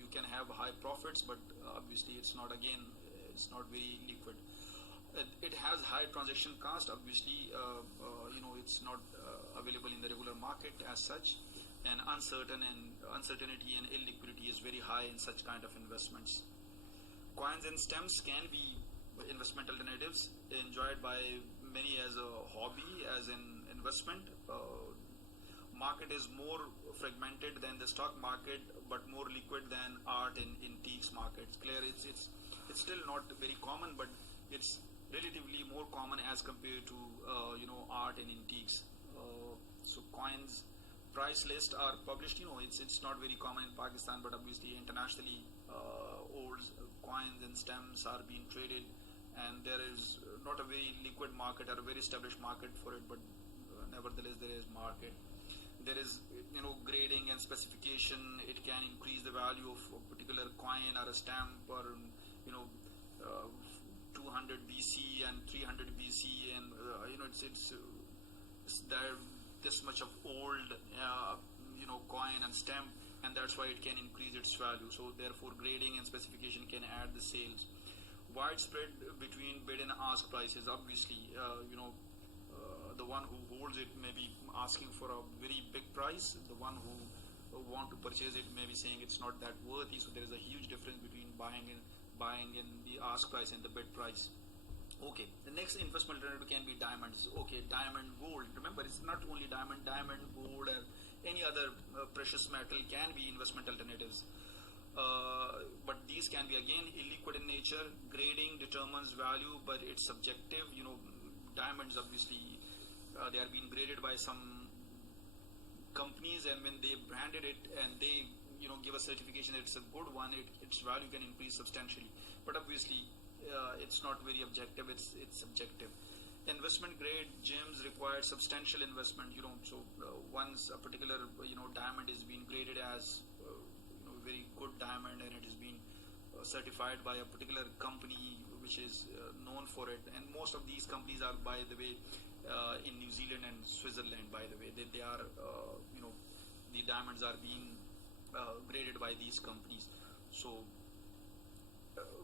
you can have high profits, but obviously it's not very liquid. It has high transaction cost. Obviously, it's not available in the regular market as such, and uncertainty and illiquidity is very high in such kind of investments. Coins and stamps can be investment alternatives enjoyed by many as a hobby, as an investment. Market is more fragmented than the stock market, but more liquid than art and antiques market. It's clear. It's still not very common, but it's relatively more common as compared to art and antiques. So coins price list are published. It's not very common in Pakistan, but obviously internationally, old coins and stamps are being traded, and there is not a very liquid market or a very established market for it, but nevertheless there is market. There is grading and specification. It can increase the value of a particular coin or a stamp, or 200 BC and 300 BC, and it's there this much of old coin and stamp, and that's why it can increase its value. So therefore grading and specification can add the sales. Widespread between bid and ask prices. Obviously the one who holds it may be asking for a very big price. The one who want to purchase it may be saying it's not that worthy. So there is a huge difference between buying and the ask price and the bid price. Okay, the next investment alternative can be diamonds. Okay, diamond, gold. Remember, it's not only diamond, gold, or any other precious metal can be investment alternatives. But these can be again illiquid in nature. Grading determines value, but it's subjective. Diamonds obviously they are being graded by some companies, and when they branded it and they give a certification that it's a good one, its value can increase substantially. But obviously it's not very objective, it's subjective. Investment grade gems require substantial investment. So once a particular diamond is being graded as very good diamond, and it is being certified by a particular company which is known for it, and most of these companies are, by the way, in New Zealand and Switzerland, by the way. They are the diamonds are being graded by these companies. So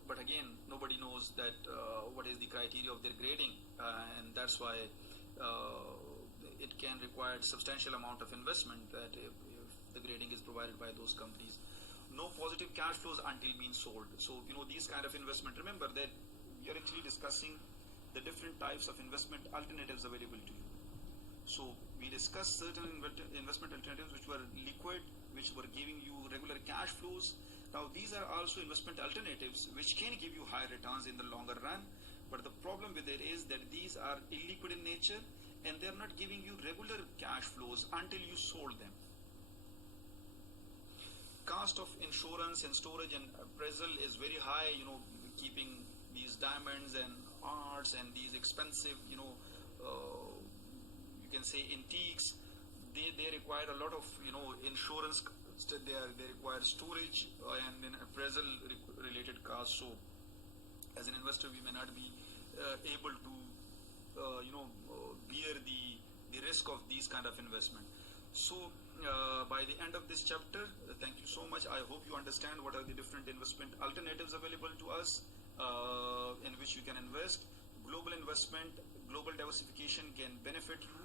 but again, nobody knows that what is the criteria of their grading, and that's why it can require substantial amount of investment that if the grading is provided by those companies. No positive cash flows until being sold. So these kind of investment, remember that we are actually discussing the different types of investment alternatives available to you. So we discussed certain investment alternatives which were liquid, which were giving you regular cash flows. Now these are also investment alternatives which can give you high returns in the longer run, but the problem with it is that these are illiquid in nature and they are not giving you regular cash flows until you sold them. Cost of insurance and storage and appraisal is very high. Keeping these diamonds and arts and these expensive you can say antiques, they require a lot of insurance. They require storage and then appraisal related costs. So as an investor, we may not be able to bear the risk of these kind of investment. So by the end of this chapter, thank you so much. I hope you understand what are the different investment alternatives available to us in which you can invest. Global investment, global diversification can benefit you.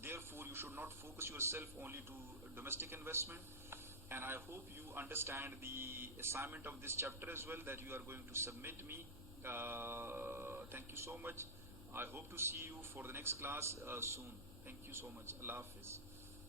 Therefore, you should not focus yourself only to domestic investment. And I hope you understand the assignment of this chapter as well that you are going to submit me. Thank you so much. I hope to see you for the next class soon. Thank you so much. Allah Hafiz.